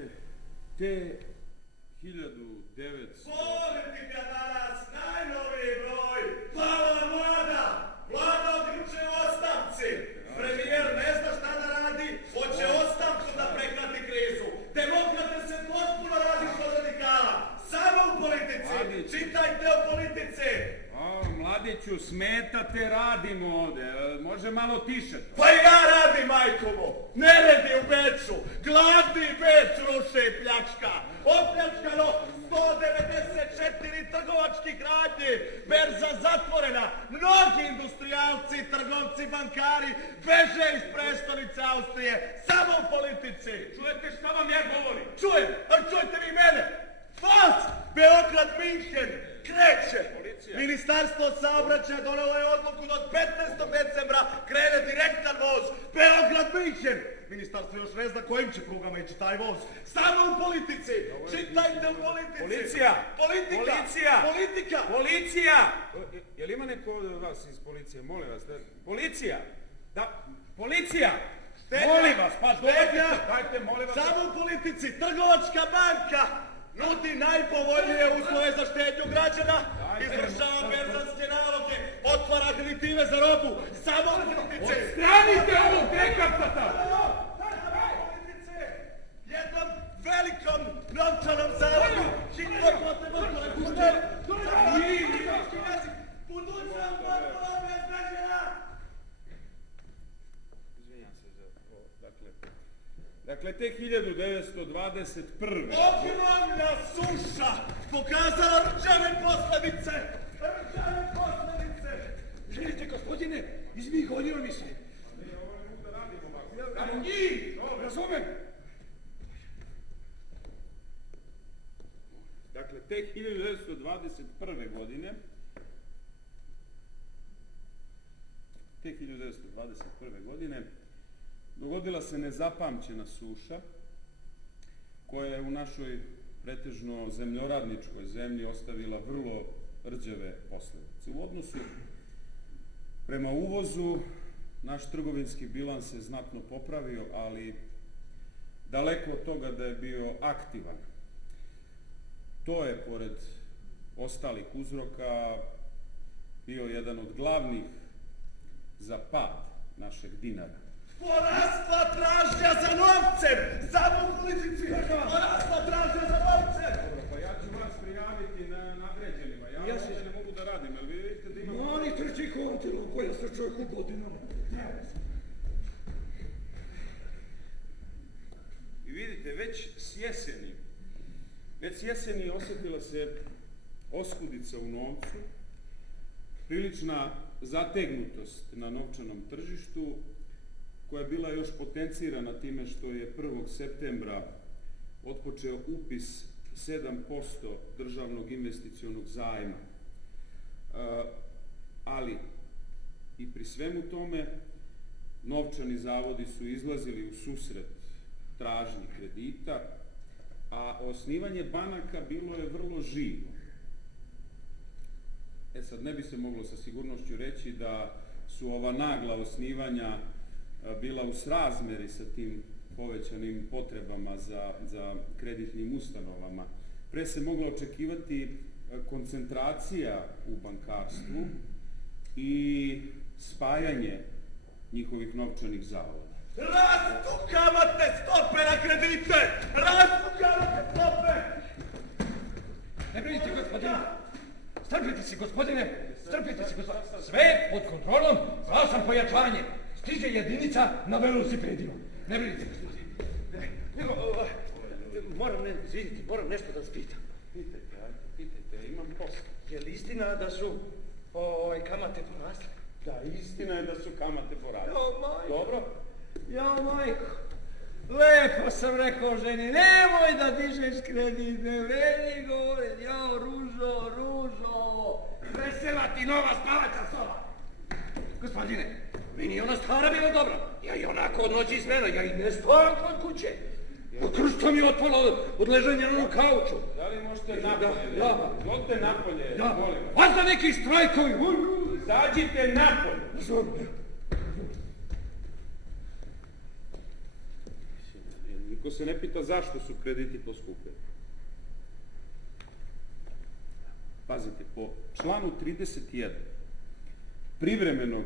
vidite, te 1900... Politika danas, najnoviji broj, pala vlada, vlada odlučuje o ostavci. Premijer ne zna šta da radi, hoće ostavku da prekrati krizu. Demokrate se potpuno različite od radikala, samo u politici, čitajte o politici. Mladiću, smetate, radimo ovde, može malo tiše to. Pa i ja radim, majkovo, neredi u Beču, gladni Beč ruše i pljačka, opljačkano 194 trgovačkih radnji, berza zatvorena, mnogi industrijalci, trgovci, bankari beže iz prestonice Austrije, samo u politici. Čujete šta vam ja govorim? Čujem, ali čujete vi mene. Vas, Beograd, Minhen, kreće. Ministarstvo saobraćaja donelo je odluku da od 15. decembra krene direktan voz. Beograd, Minhen. Ministarstvo još ne zna kojim će prugama ići taj voz. Samo u politici. Čitajte u politici. Policija. Politika. Policija. Politika. Policija. Jel ima neko od vas iz policije? Molim vas. Policija. Da. Policija. Molim vas. Pa dajte, molim vas. Samo u politici. Trgovačka banka nudi najpovoljnije uslove za štednju građana, izvršava berzanske naloge, otvara kreditive za robu, samo u politici. Odstranite ovog dekaptata! Jednom velikom novčanom zalogu, hitno potrebno bude, budućnost potpuno obezbeđena. Izvinjam se za ovo, dakle, te 1921. Ogromna suša pokazala rđave posljedice. Rđave posljedice. Želite, gospodine, izmiholio mi se. Ne, ovo ne mogu da radimo ovako. Kao njih, razumem. Dakle, te 1921. godine, dogodila se nezapamćena suša koja je u našoj pretežno zemljoradničkoj zemlji ostavila vrlo rđave posljedice. U odnosu prema uvozu naš trgovinski bilans se znatno popravio, ali daleko od toga da je bio aktivan. To je, pored ostalih uzroka, bio jedan od glavnih za pad našeg dinara. Porasla tražnja za novcem! Samo u politici! Porasla tražnja za novcem! Dobro, pa ja ću vas prijaviti na nadređenima. Ja ovdje ne mogu da radim, ali vi vidite da imam... Oni trči kontilo, koja se čovjek u godinama. I vidite, već s jeseni osjetila se oskudica u novcu, prilična zategnutost na novčanom tržištu, koja je bila još potencirana time što je 1. septembra otpočeo upis 7% državnog investicionog zajma. Ali i pri svemu tome novčani zavodi su izlazili u susret tražnji kredita, a osnivanje banaka bilo je vrlo živo. Sad ne bi se moglo sa sigurnošću reći da su ova nagla osnivanja bila u srazmeri sa tim povećanim potrebama za kreditnim ustanovama. Pre se moglo očekivati koncentracija u bankarstvu i spajanje njihovih novčanih zavoda. Rastu kamatne stope na kredite! Rastu kamatne stope! Ne brinite, gospodine. Strpite se, gospodine. Strpite se, gospodine. Sve pod kontrolom, zvao sam pojačanje. Stiže jedinica na velosipedima. Ne brinite, gospodine. Nego, moram nešto da vas pitam. Pitajte, imam posao. Je li istina da su kamate porasle? Da, istina je da su kamate porasle. Jo, majko. Dobro? Jo, majko. Lepo sam rekao ženi, nemoj da dižeš kredit, ne vredi govorit, jo, Ružo. Vesela ti nova spavača soba. Gospodine, meni je ona stara bila dobra. Ja i onako od noći smena, ja i ne spavam kod kuće. Kršta mi otpala od ležanja na kauču. Da li možete napolje? Da. Zvodite napolje, molim vas. Vas da neki štrajkovi. Izađite napolje. Niko se ne pita zašto su krediti poskupili. Pazite, po članu 31 privremenog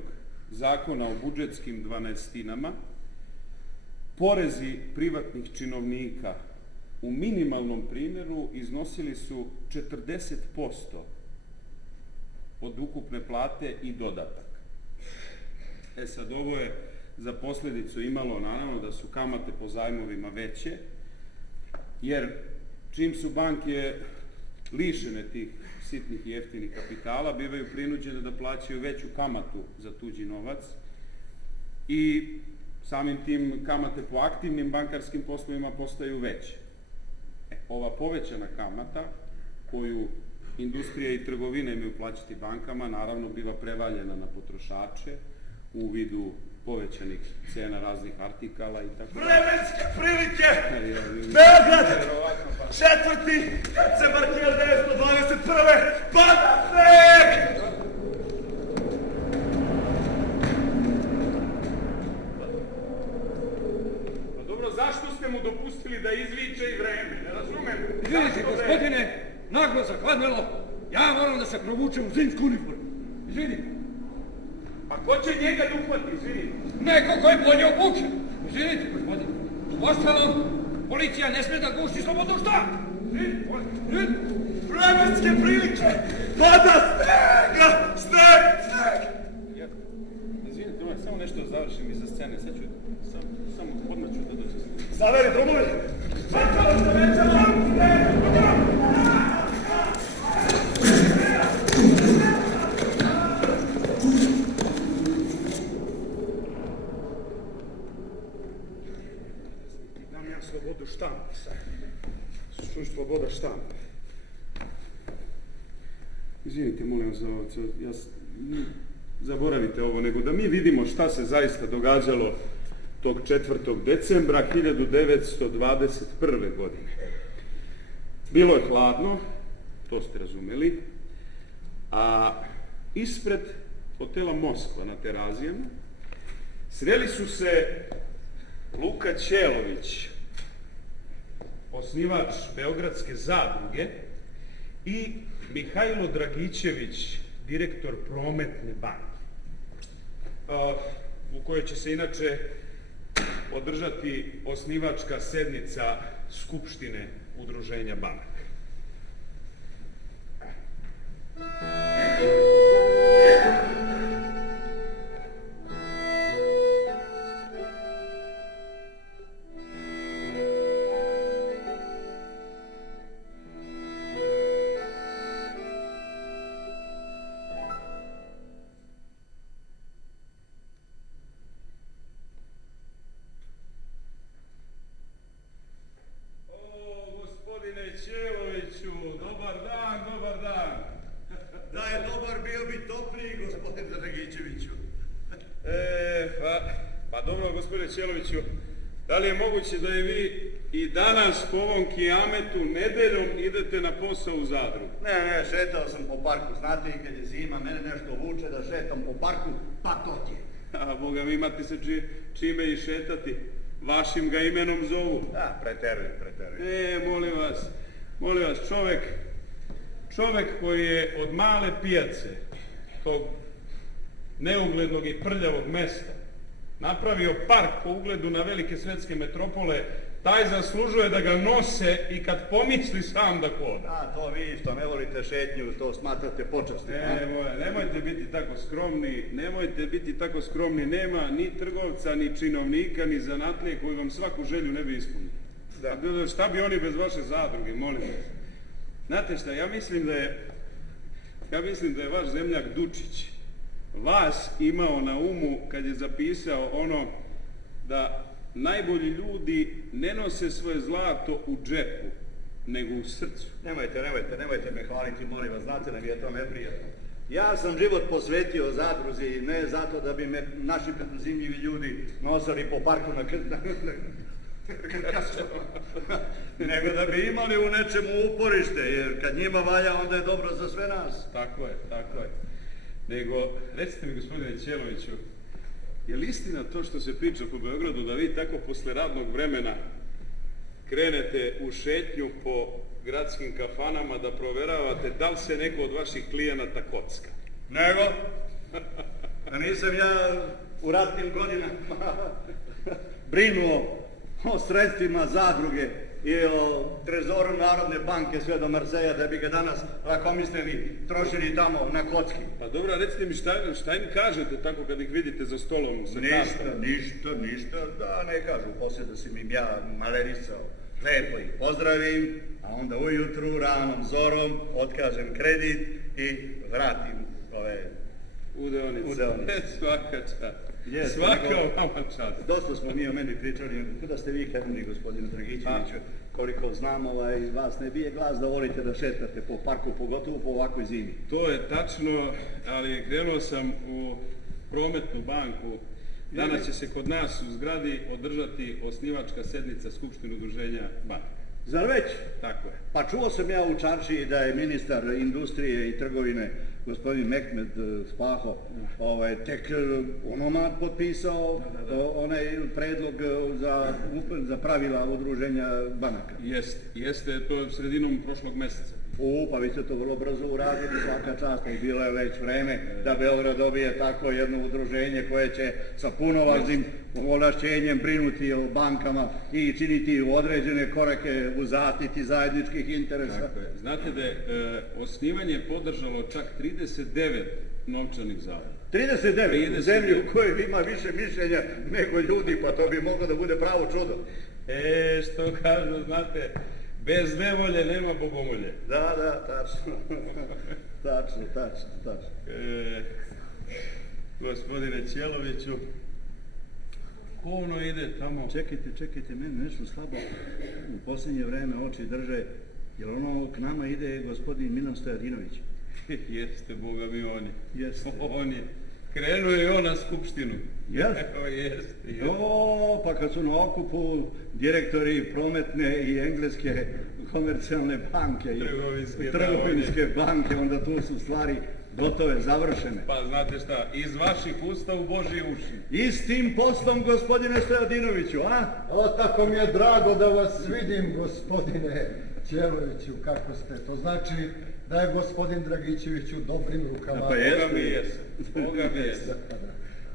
zakona o budžetskim dvanaestinama, porezi privatnih činovnika u minimalnom primjeru iznosili su 40% od ukupne plate i dodatak. Sad, ovo je za posljedicu imalo, naravno, da su kamate po zajmovima veće, jer čim su banke lišene tih sitnih i jeftinih kapitala, bivaju prinuđene da plaćaju veću kamatu za tuđi novac i samim tim kamate po aktivnim bankarskim poslovima postaju veće. Ova povećana kamata koju industrija i trgovina imaju plaćati bankama, naravno biva prevaljena na potrošače u vidu povećanih cena raznih artikala i tako. Vremenske prilike! Beograd! 4. decembar 1921. Pada sneg! Pa dobro, zašto ste mu dopustili da izviče i vreme? Ne razumem. Izvinite, gospodine, naglo zahladnilo. Ja moram da se provučem u zimsku uniformu. Izvinite. A ko će njega da uhvati, izvinite? Neko ko je bolje obučen. Izvinite, gospodine. Uostalom, policija ne sme da guši slobodno šta? Izvinite. Vremenske prilike! Pada snega! Sneg! Izvinite, samo nešto da završim iza scene. Sad ću, samo odmah ću da dođe. Zaveri, drugovi! Svrtalo se već za vam! Dam ja slobodu štampe sad. Čuj, sloboda štampe. Izvinite, molim vas za ovo, zaboravite ovo, nego da mi vidimo šta se zaista događalo tog 4. decembra 1921. godine. Bilo je hladno, to ste razumeli, a ispred hotela Moskva na Terazijama sreli su se Luka Ćelović, osnivač Beogradske zadruge, i Mihajlo Dragićević, direktor Prometne banke, u kojoj će se inače održati osnivačka sednica Skupštine Udruženja banaka. Ćeloviću, da li je moguće da je vi i danas po ovom kijametu nedeljom idete na posao u zadrugu? Ne, šetao sam po parku, znate, i kad je zima, mene nešto vuče da šetam po parku, pa to ti je. A Boga, vi imate se čime i šetati, vašim ga imenom zovu. Da, preterujem. Molim vas, čovek koji je od male pijace, tog neuglednog i prljavog mesta, napravio park po ugledu na velike svetske metropole, taj zaslužuje da ga nose i kad pomisli sam da hoda. A, to vi što ne volite šetnju, to smatrate počastim. Nemojte biti tako skromni, nema ni trgovca, ni činovnika, ni zanatlije koji vam svaku želju ne bi ispunili. Šta bi oni bez vaše zadruge, molim vas. Znate šta, ja mislim da je vaš zemljak Dučić vas imao na umu kad je zapisao ono da najbolji ljudi ne nose svoje zlato u džepu, nego u srcu. Nemojte me hvaliti, molim vas, znate da mi je to neprijatno. Ja sam život posvetio zadruzi, ne zato da bi me naši preduzimljivi ljudi nosali po parku na nego da bi imali u nečemu uporište, jer kad njima valja, onda je dobro za sve nas. Tako je. Nego, recite mi, gospodine Ćeloviću, je li istina to što se priča po Beogradu da vi tako posle radnog vremena krenete u šetnju po gradskim kafanama da proveravate da li se neko od vaših klijenata kocka. Nego? A nisam ja u ratnim godinama brinuo o sredstvima zadruge i o trezoru Narodne banke sve do Marseja da bi ga danas lakomisleni trošili tamo na kocki. Pa dobro, recite mi šta im kažete tako kad ih vidite za stolom sa kartama? Ništa, da ne kažu poslije da sam im ja malerisao. Lepo ih pozdravim, a onda ujutru, ranom zorom, otkažem kredit i vratim ove Udeonice. Svaka čast. Yes, Svaka vama čast. Dosta smo mi o meni pričali, kuda ste vi krenuli, gospodine Dragićeviću, koliko znam, vas ne bije glas da volite da šetate po parku, pogotovo po ovakvoj zimi. To je tačno, ali krenuo sam u Prometnu banku. Danas će se kod nas u zgradi održati osnivačka sednica Skupštine udruženja banka. Zar već? Tako je. Pa čuo sam ja u čaršiji da je ministar industrije i trgovine, gospodin Mehmet Spaho, tek onomad potpisao onaj predlog za pravila udruženja banaka. Jeste, to je sredinom prošlog mjeseca. Pa vi ste to vrlo brzo uradili, svaka čast, i bilo je već vreme da Beograd dobije tako jedno udruženje koje će sa punovažnim ovlašćenjem brinuti o bankama i činiti određene korake u zaštiti zajedničkih interesa. Tako je. Znate da je osnivanje podržalo čak 39 novčanih zavoda. 39 u zemlji u kojoj ima više mišljenja nego ljudi, pa to bi moglo da bude pravo čudo. Što kažu, znate, bez nevolje nema bogomolje. Da, tačno. tačno. Gospodine Ćeloviću, ko ono ide tamo? Čekajte, meni nešto slabo u posljednje vreme oči drže, jer ono k nama ide gospodin Milan Stojadinović. Jeste, Boga mi on je. Jeste. On je. Krenuo je on na skupštinu. Jeste? Jeste. Pa kad su na okupu direktori Prometne i Engleske komercijalne banke i trgovinske banke, onda tu su stvari gotove, završene. Pa znate šta, iz vaših usta u Božje uši. Istim poslom, gospodine Stojadinoviću, a? Tako mi je drago da vas vidim, gospodine Ćeloviću, kako ste. To znači da je gospodin Dragićević u dobrim rukama. Pa Boga mi jesam.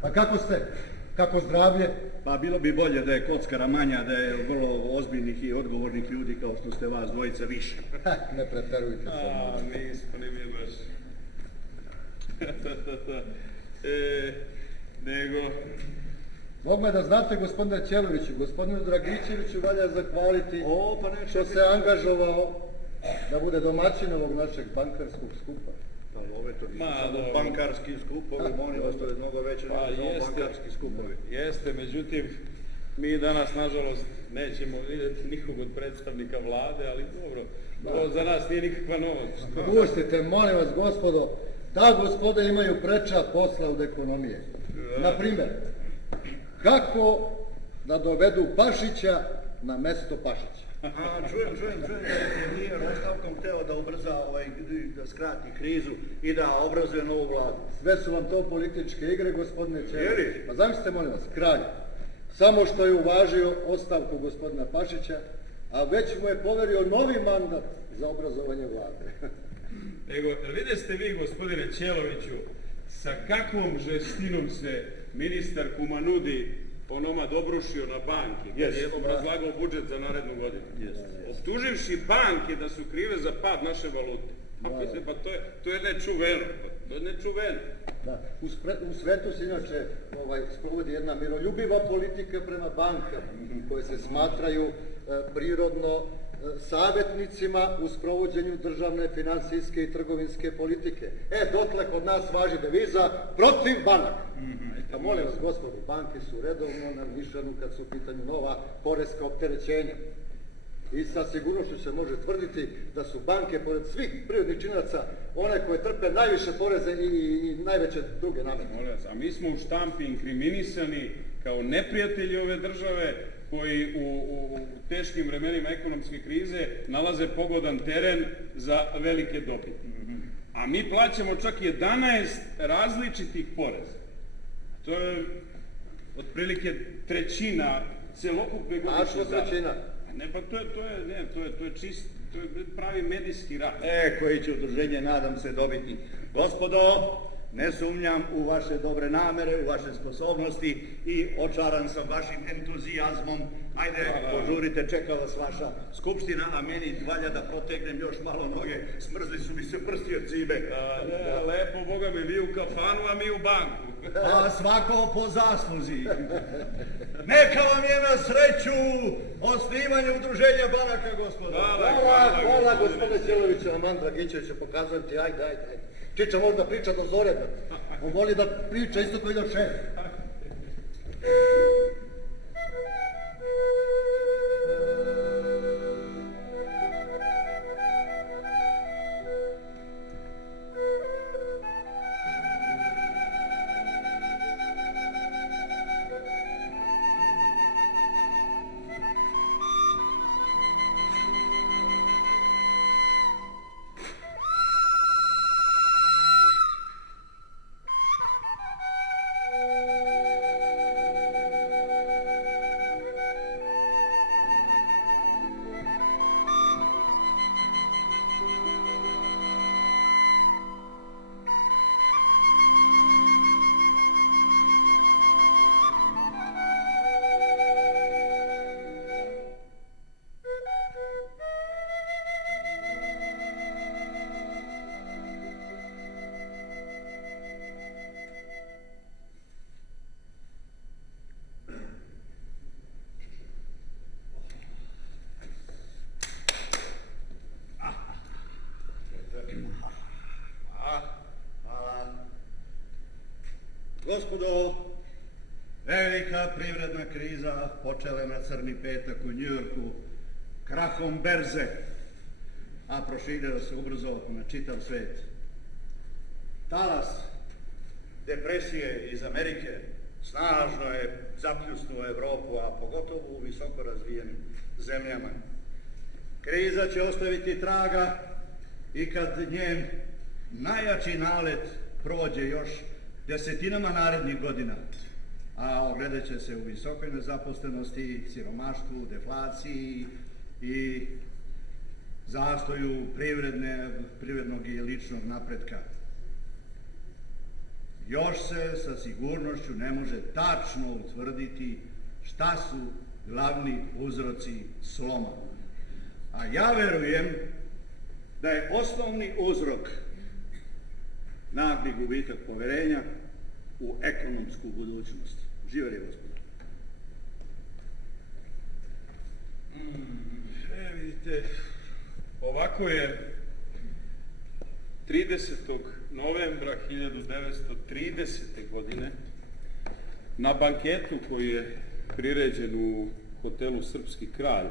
Pa kako ste? Kako zdravlje? Pa bilo bi bolje da je kockara manja, da je vrlo ozbiljnih i odgovornih ljudi kao što ste vas dvojica više. Ne preterujte se. Nismo ni mi baš. Nego... Bog me da znate, gospodine Ćeloviću, gospodinu Dragićeviću valja zahvaliti što se angažovao da bude domaćin ovog našeg bankarskog skupa. Bankarski skupovi, molim vas, to je mnogo veće nego bankarski skupovi. Jeste, međutim, mi danas, nažalost, nećemo vidjeti nikog od predstavnika vlade, ali dobro, to za nas nije nikakva novost. Pustite, molim vas, gospodo, ta gospoda imaju preča posla od ekonomije. Naprimjer, kako da dovedu Pašića na mesto Pašića? Čujem, nije ostavkom hteo da ubrza, da skrati krizu i da obrazuje novu vladu. Sve su vam to političke igre, gospodine Ćelović. Jeli? Pa zamislite, molim vas, kralj, samo što je uvažio ostavku gospodina Pašića, a već mu je poverio novi mandat za obrazovanje vlade. Nego, vidite vi, gospodine Ćeloviću, sa kakvom žestinom se ministar Kumanudi onomad obrušio na banke, kad je obrazlagao budžet za narednu godinu. Optuživši banke da su krive za pad naše valute. Pa to je nečuveno. Da. U svetu se inače sprovodi jedna miroljubiva politika prema bankama, koje se smatraju prirodno savjetnicima u sprovođenju državne, financijske i trgovinske politike. Dotle kod nas važi deviza protiv banaka. Pa molim vas, gospodo, banke su redovno na mišljenu kad su u pitanju nova poreska opterećenja. I sa sigurnošću se može tvrditi da su banke, pored svih prirodnih činaca, one koje trpe najviše poreze i najveće druge namete. A mi smo u štampi inkriminisani kao neprijatelji ove države koji u teškim vremenima ekonomske krize nalaze pogodan teren za velike dobiti. A mi plaćamo čak 11 različitih poreza. To je otprilike trećina celokupne godišnje zarade. Trećina. Ne, pa to je čist, to je pravi medijski rat. Koji će udruženje, nadam se, dobiti. Gospodo, ne sumnjam u vaše dobre namere, u vaše sposobnosti i očaran sam vašim entuzijazmom. Ajde, požurite, čeka vas vaša skupština, a meni valja da protegnem još malo noge, smrzli su mi se prsti od cibe. Lepo, Boga mi, vi u kafanu, a mi u banku. A svako po zasluzi. Neka vam je na sreću osnivanje udruženja banaka, gospodo. Hvala, gospodine Ćeloviću, Aman Dragićeviću, pokazujem ti, ajde. Čiča možda priča do zore, on voli da priča isto koji do šef. Gospodo, velika privredna kriza počela je na crni petak u Njujorku krahom berze, a proširila se ubrzo na čitav svet. Talas depresije iz Amerike snažno je zapljusnuo Evropu, a pogotovo u visoko razvijenim zemljama. Kriza će ostaviti traga i kad njen najjači nalet prođe još desetinama narednih godina, a ogledat će se u visokoj nezaposlenosti, siromaštvu, deflaciji i zastoju privrednog i ličnog napretka. Još se sa sigurnošću ne može tačno utvrditi šta su glavni uzroci sloma. A ja verujem da je osnovni uzrok nagli gubitak poverenja u ekonomsku budućnost. Živjeli, gospodo. Vidite, ovako je 30. novembra 1930. godine na banketu koji je priređen u hotelu Srpski kralj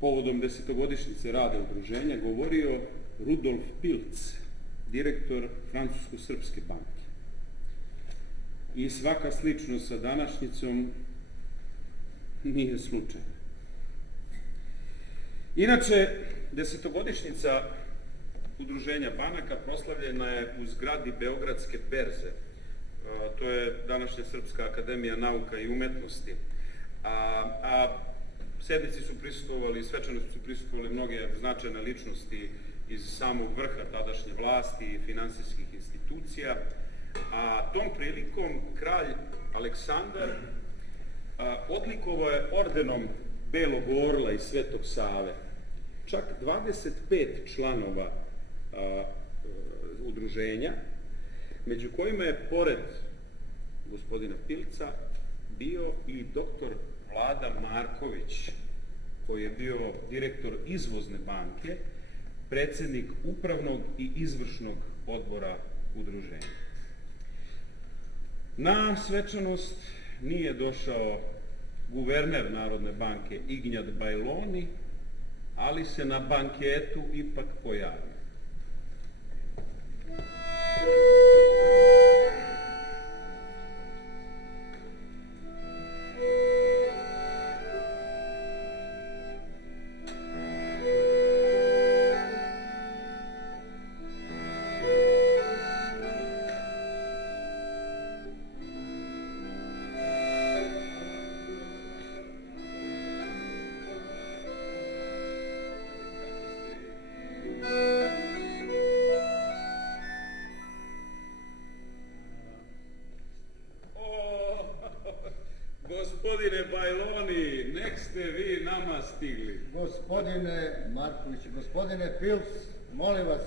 povodom desetogodišnjice rada udruženja govorio Rudolf Pilc, direktor Francusko-srpske banke. I svaka sličnost sa današnjicom nije slučajna. Inače, desetogodišnjica udruženja banaka proslavljena je u zgradi Beogradske berze. To je današnja Srpska akademija nauka i umetnosti. A sednici su prisustvovali, svečanosti su prisustvovali mnoge značajne ličnosti iz samog vrha tadašnje vlasti i finansijskih institucija, a tom prilikom kralj Aleksandar odlikovao je ordenom Belog orla i Svetog Save čak 25 članova udruženja, među kojima je pored gospodina Pilca bio i doktor Vlada Marković, koji je bio direktor Izvozne banke, predsjednik upravnog i izvršnog odbora udruženja. Na svečanost nije došao guverner Narodne banke Ignjad Bajloni, ali se na banketu ipak pojavio. Bajloni, nek ste vi nama stigli. Gospodine Marković, gospodine Pils, molim vas,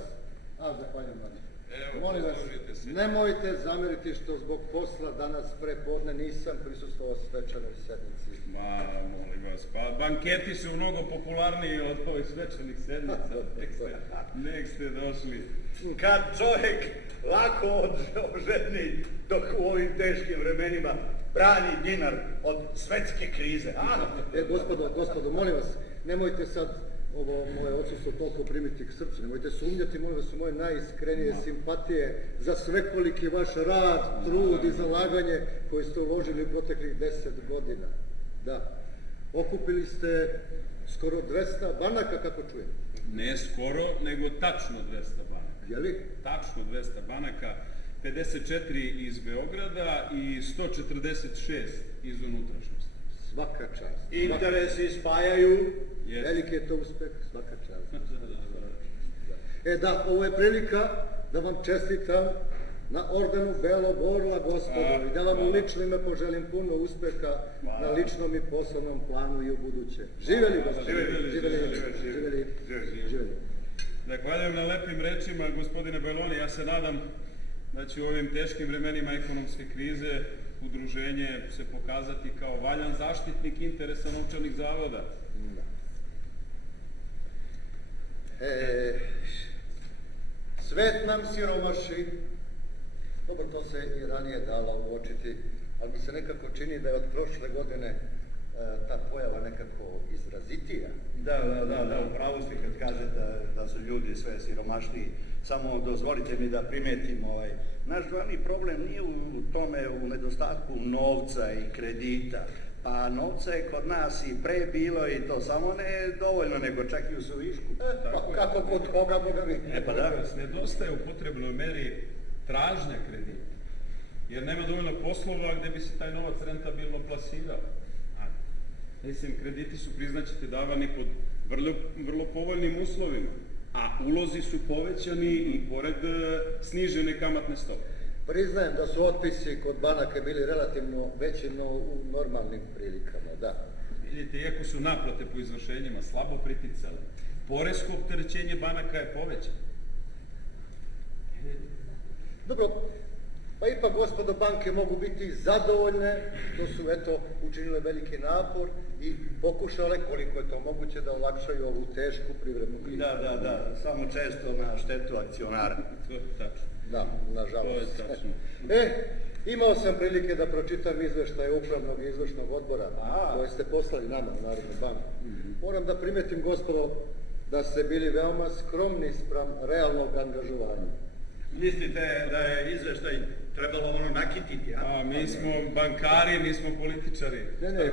zahvaljujem vam. Evo, Molim vas, poslužite se. nemojte zameriti što zbog posla danas prepodne nisam prisustvovao svečanoj sednici. Ma, molim vas, pa banketi su mnogo popularniji od ovih svečanih sednica. Nek ste došli. Kad čovjek lako ožedni dok u ovim teškim vremenima brani dinar od svetske krize, a? Gospodo, molim vas, nemojte sad ovo moje odsustvo toliko primiti k srcu, nemojte sumnjati, molim vas, u moje najiskrenije simpatije za svekoliki vaš rad, trud i zalaganje koji ste uložili u proteklih 10 godina. Da, okupili ste skoro 200 banaka, kako čujem. Ne skoro, nego tačno 200 banaka. Je li? Tačno 200 banaka, 54 iz Beograda i 146 iz unutrašnjosti. Svaka čast. Interesi spajaju. Jeste. Veliki je to uspeh, svaka čast. Da, ovo je prilika da vam čestitam na ordenu Belog orla, gospodo, i da vam u lično ime poželim puno uspeha na ličnom i poslovnom planu i u buduće. Živjeli, gospodo! Živjeli! Zahvaljujem na lepim rečima, gospodine Bajloni. Ja se nadam da će u ovim teškim vremenima ekonomske krize udruženje se pokazati kao valjan zaštitnik interesa novčanih zavoda. Svet nam siromaši. Dobro, to se i ranije dalo uočiti, ali mi se nekako čini da je od prošle godine ta pojava nekako izrazitija. Da, upravo ste kad kažete da su ljudi sve siromašniji. Samo dozvolite mi da primetim naš glavni problem nije u tome, u nedostatku novca i kredita. Pa novca je kod nas i pre bilo i to samo ne dovoljno, nego čak i u suvišku. Pa kako kod koga, Boga vi? Pa da. Nedostaje u potrebnoj meri tražnja kredita, jer nema dovoljno poslova gde bi se taj novac rentabilno plasirao. Mislim, krediti su, priznaćete, davani pod vrlo povoljnim uslovima, a ulozi su povećani i pored snižene kamatne stope. Priznajem da su otpisi kod banaka bili relativno veći, no u normalnim prilikama, da. Vidite, iako su naplate po izvršenjima slabo priticale, poresko opterećenje banaka je povećano. Dobro, pa ipak, gospodo, banke mogu biti zadovoljne, to su, eto, učinile veliki napor i pokušale, koliko je to moguće, da olakšaju ovu tešku privrednu krizu. Da, samo često na štetu akcionara. To je tačno. Da, nažalost. To je tačno. Imao sam prilike da pročitam izveštaje Upravnog i izvršnog odbora koje ste poslali nama u Narodnu banku. Moram da primetim, gospodo, da ste bili veoma skromni spram realnog angažovanja. Mislite da je izveštaj trebalo nakititi, a? Mi smo bankari, mi smo političari. Ne,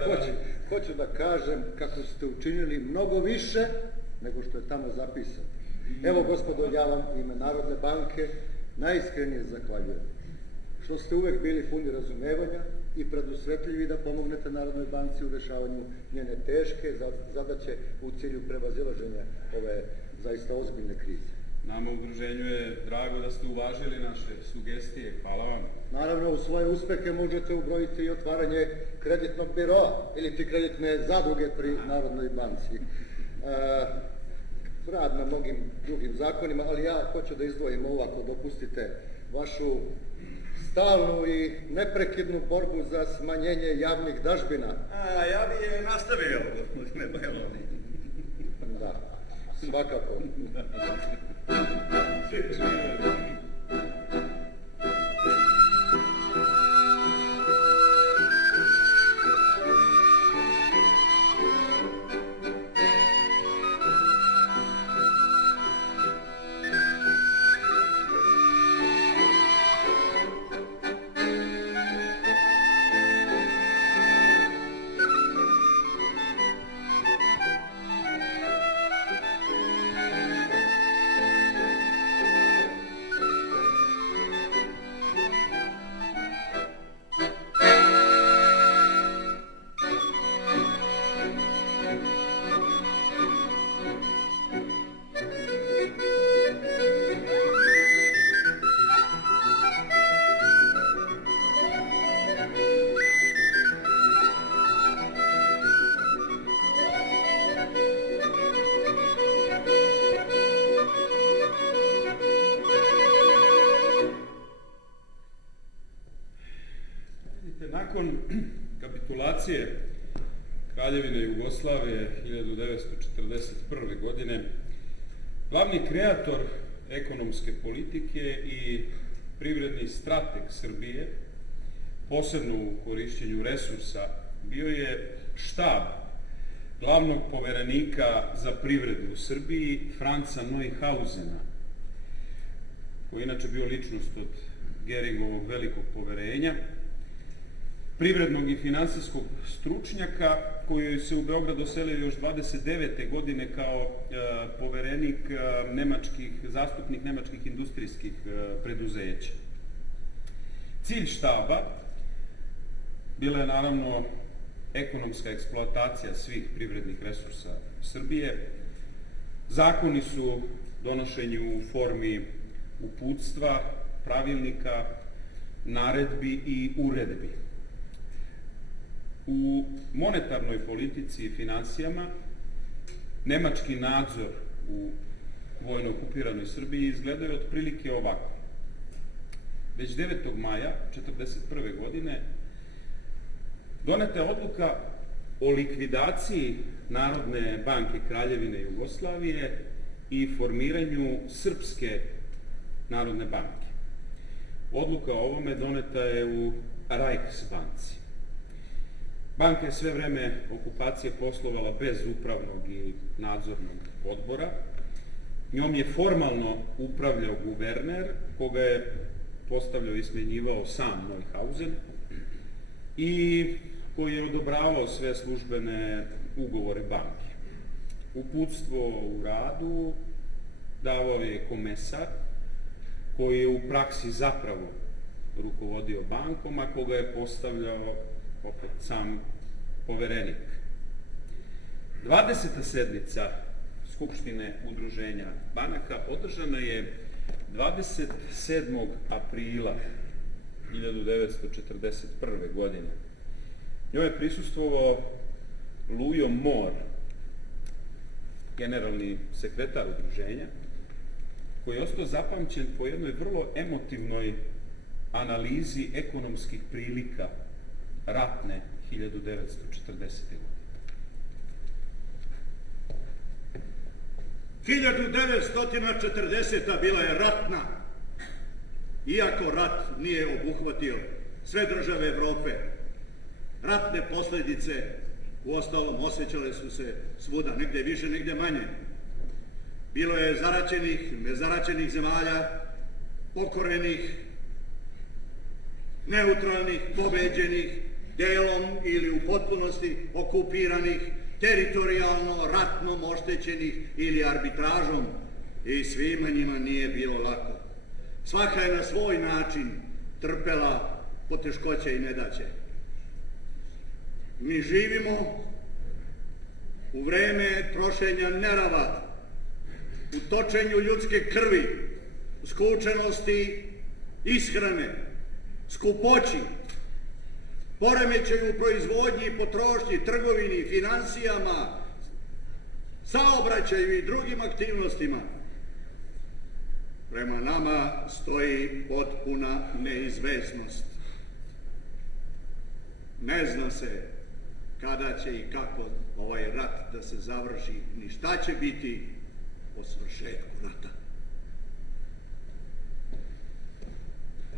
hoću da kažem kako ste učinili mnogo više nego što je tamo zapisano. Evo, gospodo, ja vam ime Narodne banke najiskrenije zahvaljujem. Što ste uvek bili puni razumevanja i predusretljivi da pomognete Narodnoj banci u rešavanju njene teške zadaće u cilju prevazilaženja ove zaista ozbiljne krize. Nama u udruženju je drago da ste uvažili naše sugestije. Hvala vam. Naravno, u svoje uspehe možete ubrojiti i otvaranje kreditnog biroa ili ti kreditne zadruge pri Narodnoj banci. Rad na mnogim drugim zakonima, ali ja hoću da izdvojim ovo, ako dopustite, vašu stalnu i neprekidnu borbu za smanjenje javnih dažbina. Ja bi je nastavio, gospodine Bajloni. Da, svakako. nakon kapitulacije Kraljevine Jugoslavije 1941. godine, glavni kreator ekonomske politike i privredni strateg Srbije, posebno u korišćenju resursa, bio je štab glavnog poverenika za privredu u Srbiji, Franca Neuhausena, koji je inače bio ličnost od Geringovog velikog poverenja, privrednog i finansijskog stručnjaka koji se u Beograd doselio još 29. godine kao poverenik zastupnik nemačkih industrijskih preduzeća. Cilj štaba bila je naravno ekonomska eksploatacija svih privrednih resursa Srbije. Zakoni su donošeni u formi uputstva, pravilnika, naredbi i uredbi. U monetarnoj politici i finansijama nemački nadzor u vojno okupiranoj Srbiji izgledao je otprilike ovako. Već 9. maja 1941. godine doneta je odluka o likvidaciji Narodne banke Kraljevine Jugoslavije i formiranju Srpske Narodne banke. Odluka o ovome doneta je u Reichsbanci. Banka je sve vreme okupacije poslovala bez upravnog i nadzornog odbora. Njom je formalno upravljao guverner, koga je postavljao i smjenjivao sam Neuhausen i koji je odobravao sve službene ugovore banke. Uputstvo u radu davao je komesar, koji je u praksi zapravo rukovodio bankom, a koga je postavljao opet sam poverenik. 20. sednica Skupštine udruženja banaka održana je 27. aprila 1941. godine. Njoj je prisustvovao Lujo Mor, generalni sekretar udruženja, koji je ostao zapamćen po jednoj vrlo emotivnoj analizi ekonomskih prilika ratne 1940. godine. 1940. bila je ratna, iako rat nije obuhvatio sve države Evrope. Ratne posljedice uostalom osjećale su se svuda, negdje više, negdje manje. Bilo je zaraćenih, nezaraćenih zemalja, pokorenih, neutralnih, pobeđenih, delom ili u potpunosti okupiranih, teritorijalno, ratnom oštećenih ili arbitražom, i svima njima nije bilo lako. Svaka je na svoj način trpela poteškoće i nedaće. Mi živimo u vreme trošenja nerava, u točenju ljudske krvi, skučenosti ishrane, skupoći, poremećaju u proizvodnji i potrošnji, trgovini, finansijama, saobraćaju i drugim aktivnostima. Prema nama stoji potpuna neizvesnost. Ne zna se kada će i kako ovaj rat da se završi, ni šta će biti po svršetku rata.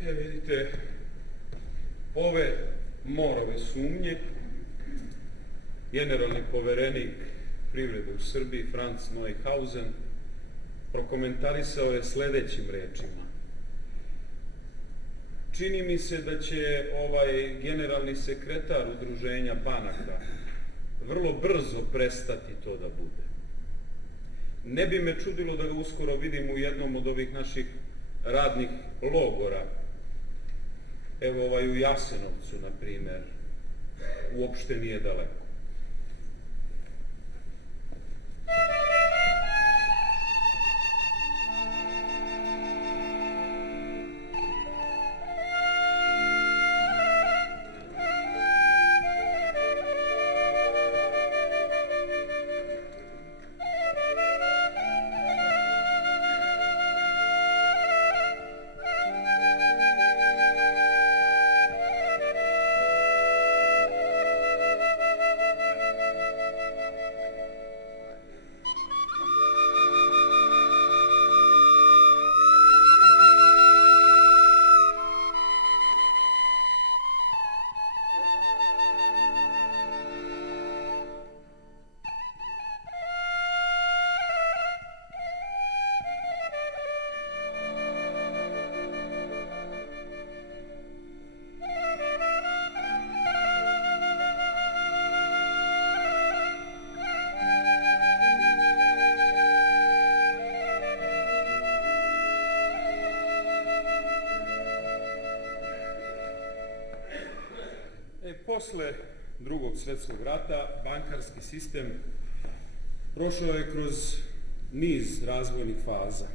Vidite, ove Morove sumnje, generalni poverenik privrede u Srbiji, Franc Neuhausen, prokomentarisao je sledećim rečima. Čini mi se da će ovaj generalni sekretar udruženja banaka vrlo brzo prestati to da bude. Ne bi me čudilo da ga uskoro vidim u jednom od ovih naših radnih logora. Evo u Jasenovcu, na primer, uopšte nije daleko. posle Drugog svjetskog rata bankarski sistem prošao je kroz niz razvojnih faza.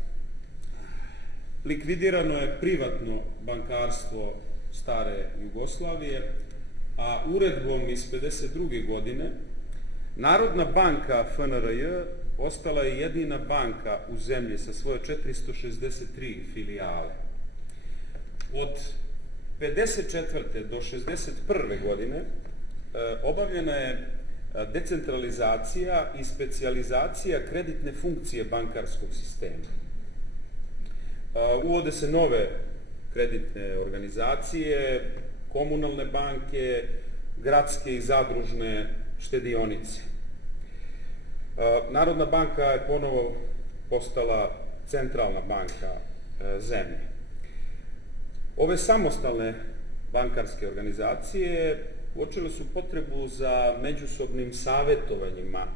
Likvidirano je privatno bankarstvo stare Jugoslavije, a uredbom iz 1952. godine Narodna banka FNRJ ostala je jedina banka u zemlji sa svoje 463 filijale. Od 1954. do 1961. godine obavljena je decentralizacija i specijalizacija kreditne funkcije bankarskog sistema. Uvode se nove kreditne organizacije, komunalne banke, gradske i zadružne štedionice. Narodna banka je ponovo postala centralna banka zemlje. Ove samostalne bankarske organizacije uočile su potrebu za međusobnim savjetovanjima,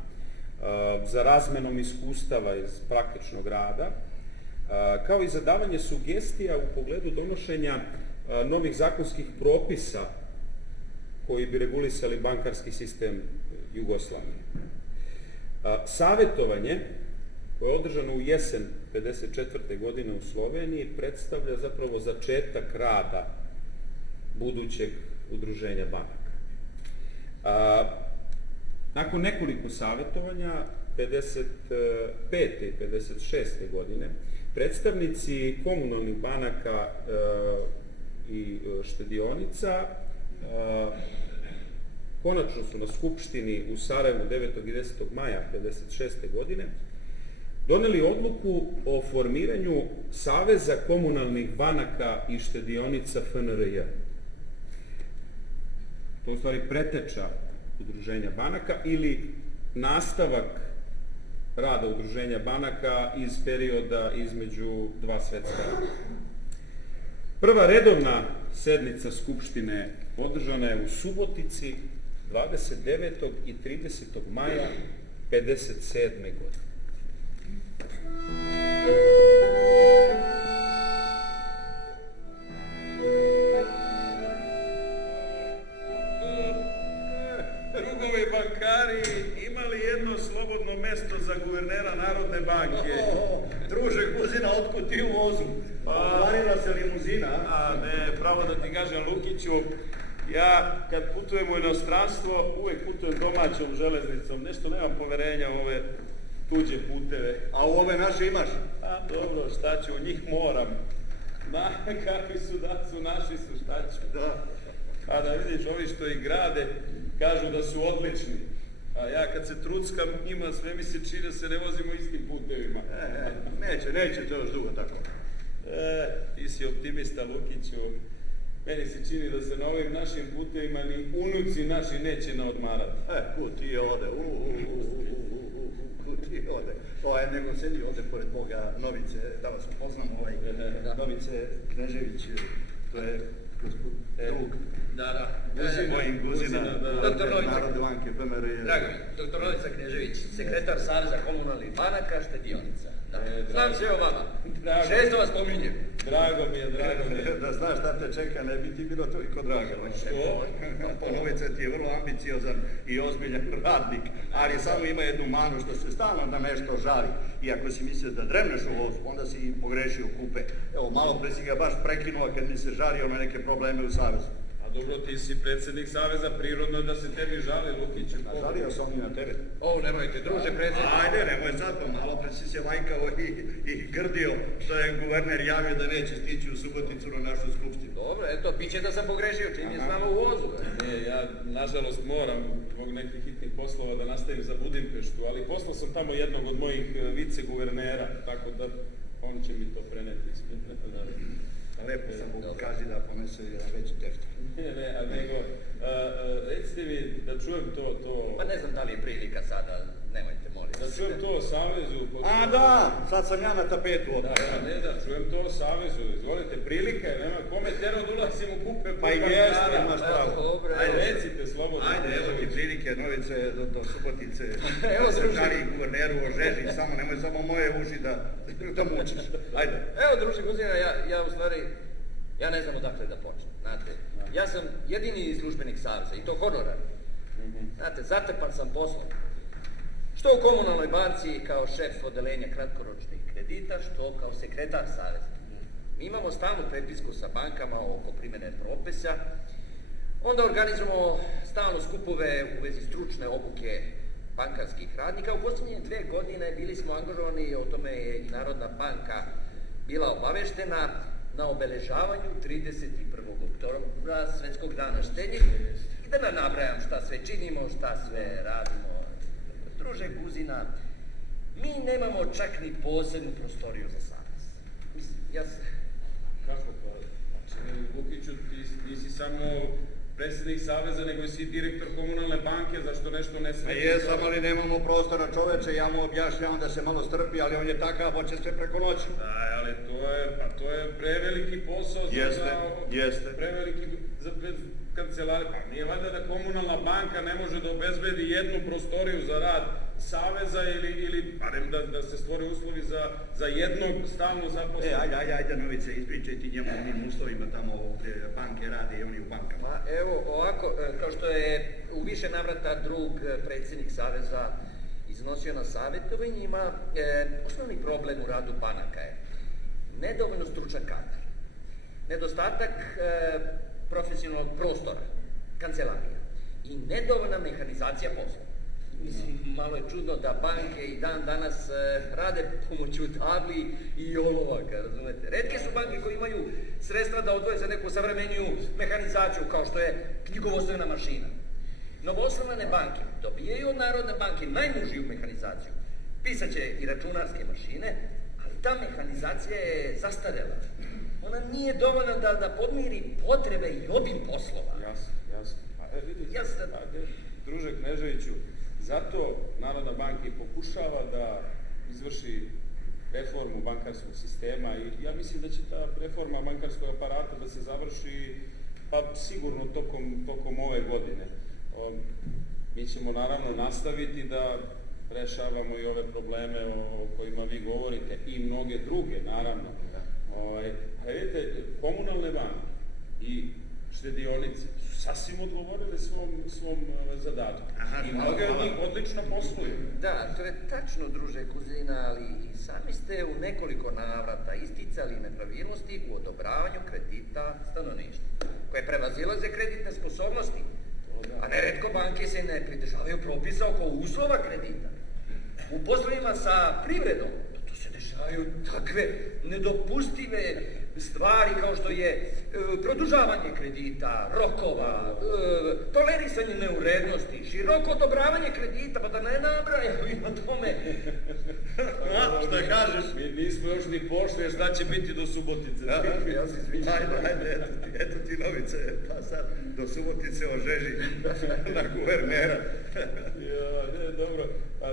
za razmenom iskustava iz praktičnog rada, kao i za davanje sugestija u pogledu donošenja novih zakonskih propisa koji bi regulisali bankarski sistem Jugoslavije. Savjetovanje koje je održano u jesen 1954. godine u Sloveniji predstavlja zapravo začetak rada budućeg udruženja banaka. Nakon nekoliko savjetovanja 1955. i 1956. godine predstavnici komunalnih banaka i štedionica konačno su na skupštini u Sarajevu 9. i 10. maja 1956. godine doneli odluku o formiranju Saveza komunalnih banaka i štedionica FNRJ. To je u stvari preteča udruženja banaka ili nastavak rada udruženja banaka iz perioda između dva svjetska rata. Prva redovna sednica Skupštine održana je u Subotici 29. i 30. maja 1957. godine. Drugovi bankari imali jedno slobodno mesto za guvernera Narodne banke. Druže Guzina, otkud ti u vozu? Varila se limuzina? Ne, pravo da ti kažem, Lukiću, ja kad putujem u inostranstvo uvijek putujem domaćom železnicom. Nešto nemam poverenja u ove tuđe puteve. A u ove naše imaš? Dobro, šta ću, u njih moram. Kakvi su da su, naši su, šta ću. Da. A da vidiš, ovi što ih grade, kažu da su odlični. A ja kad se truckam njima, sve mi se čini da se ne vozimo istim putevima. Neće to još dugo tako. Ti si optimista, Lukiću. Meni se čini da se na ovim našim putevima ni unuci naši neće naodmarati. Kud ti ode, kud ti ode. Nego sedi ovde pored Boga Novice, da vas upoznam, Novice Knežević, to je drug. Guzina, Narodne banke, FNRJ. Drago mi, doktor Novica Knežević, sekretar Saveza komunalnih banaka, štedionica. Znam sve o vama. Često vas pominjem. Drago mi je. Da znaš šta te čeka, ne bi ti bilo toliko drago. Što? Novica ti je vrlo ambiciozan i ozbiljan radnik, ali samo ima jednu manu što se stalno na nešto žali. I ako si mislio da dremneš u vozu, onda si i pogrešio kupe. Evo, malo pre si ga baš prekinuo kad mi se žalio na neke probleme u Savezu. Dobro, ti si predsjednik Saveza, prirodno je da se tebi žali, Lukiću. Žalio sam i na tebe. Nemojte, druže predsjednik. Ajde, nemoj sad, malo pre si se lajkavo i grdio što je guverner javio da neće stići u Suboticu na našu skupštinu. Dobro, eto, bit će da sam pogrešio, čim je s nama u vozu. Ne, ja nažalost moram zbog nekih hitnih poslova da nastavim za Budimpeštu, ali poslao sam tamo jednog od mojih viceguvernera, tako da on će mi to preneti. Lepo sam Bogu kaži da ponese jedan veći teftar. Ne, a nego, recite mi da čujem to... Pa ne znam da li je prilika sada, nemojte, molim. Da čujem to o Savezu... Sad sam ja na tapetu odmah. Da, čujem to o Savezu, izvolite, prilika je, nema kome tero da ulazim u kupe... Pa i jeste, imaš pravo. Ajde, recite, slobodno. Ajde, evo ti prilike, Novice, do Subotice. Evo se žali guverneru o žeži, samo nemoj samo moje uši da mučiš. Ajde. Evo, druže Guzina, ja u stvari Ja ne znam odakle da počnem, znate. Ja sam jedini službenik saveza i to honorar. Znate, zatrpan sam poslom. Što u komunalnoj banci kao šef odelenja kratkoročnih kredita, što kao sekretar saveza. Mi imamo stalnu prepisku sa bankama oko primjene propisa, onda organizujemo stalno skupove u vezi stručne obuke bankarskih radnika. U posljednje 2 godine bili smo angažovani, o tome je i Narodna banka bila obaveštena, na obeležavanju 31. oktobra, Svetskog dana štednje. I da ne nabrajam šta sve činimo, šta sve radimo. Druže Guzina, mi nemamo čak ni posebnu prostoriju za savez. Mislim, ja se... Kako pa? Znači, Lukiću, ti si samo predsjednik saveza, nego si direktor komunalne banke, zašto nešto ne sve... Jesam, ali nemamo prostora, čoveče, ja mu objašnjavam da se malo strpi, ali on je takav, hoće sve preko noći. Da, ali to je preveliki posao Jeste. Preveliki za kancelarije. Pa nije valjda da komunalna banka ne može da obezbedi jednu prostoriju za rad saveza ili barem da se stvore uslovi za jednog stalno zaposlenog. Ajde, Novice, ispričaj ti njemu onim uslovima tamo gdje banke rade i oni u bankama. Pa evo, ovako, kao što je u više navrata drug predsjednik saveza iznosio na savjetovanjima, osnovni problem u radu banaka je nedovoljno stručan kadar, nedostatak profesionalnog prostora, kancelarija i nedovoljna mehanizacija posla. Mislim, malo je čudno da banke i dan danas rade pomoću tabli i olovaka, razumete. Retke su banke koje imaju sredstva da odvoje za neku savremeniju mehanizaciju, kao što je knjigovodstvena mašina. Novoosnovane banke dobijaju od Narodne banke najnužiju mehanizaciju. Pisaće i računarske mašine, ali ta mehanizacija je zastarela. Ona nije dovoljna da podmiri potrebe i obim poslova. Jasno. Pa vidite, druže Kneževiću, zato Narodna banka i pokušava da izvrši reformu bankarskog sistema i ja mislim da će ta reforma bankarskog aparata da se završi pa sigurno tokom ove godine. Mi ćemo naravno nastaviti da rešavamo i ove probleme o kojima vi govorite i mnoge druge, naravno. Vidite, komunalne banke i štedionice su sasvim odgovorile svom zadatku. I mnoge od njih odlično posluju. Da, to je tačno, druže Kuzina, ali i sami ste u nekoliko navrata isticali nepravilnosti u odobravanju kredita stanovništva, koje prevazilaze kreditne sposobnosti, a neretko banke se ne pridržavaju propisa oko uslova kredita. U poslovima sa privredom to se dešavaju takve nedopustive stvari kao što je produžavanje kredita, rokova, tolerisanje neurednosti, široko odobravanje kredita, pa da ne nabrajamo i na tome. Šta kažeš? Mi nismo još ni pošli, šta će biti do Subotice. Ja se izvinjam. Ajde, eto ti Novice, pa sad do Subotice ožeži na guvernera. Dobro, pa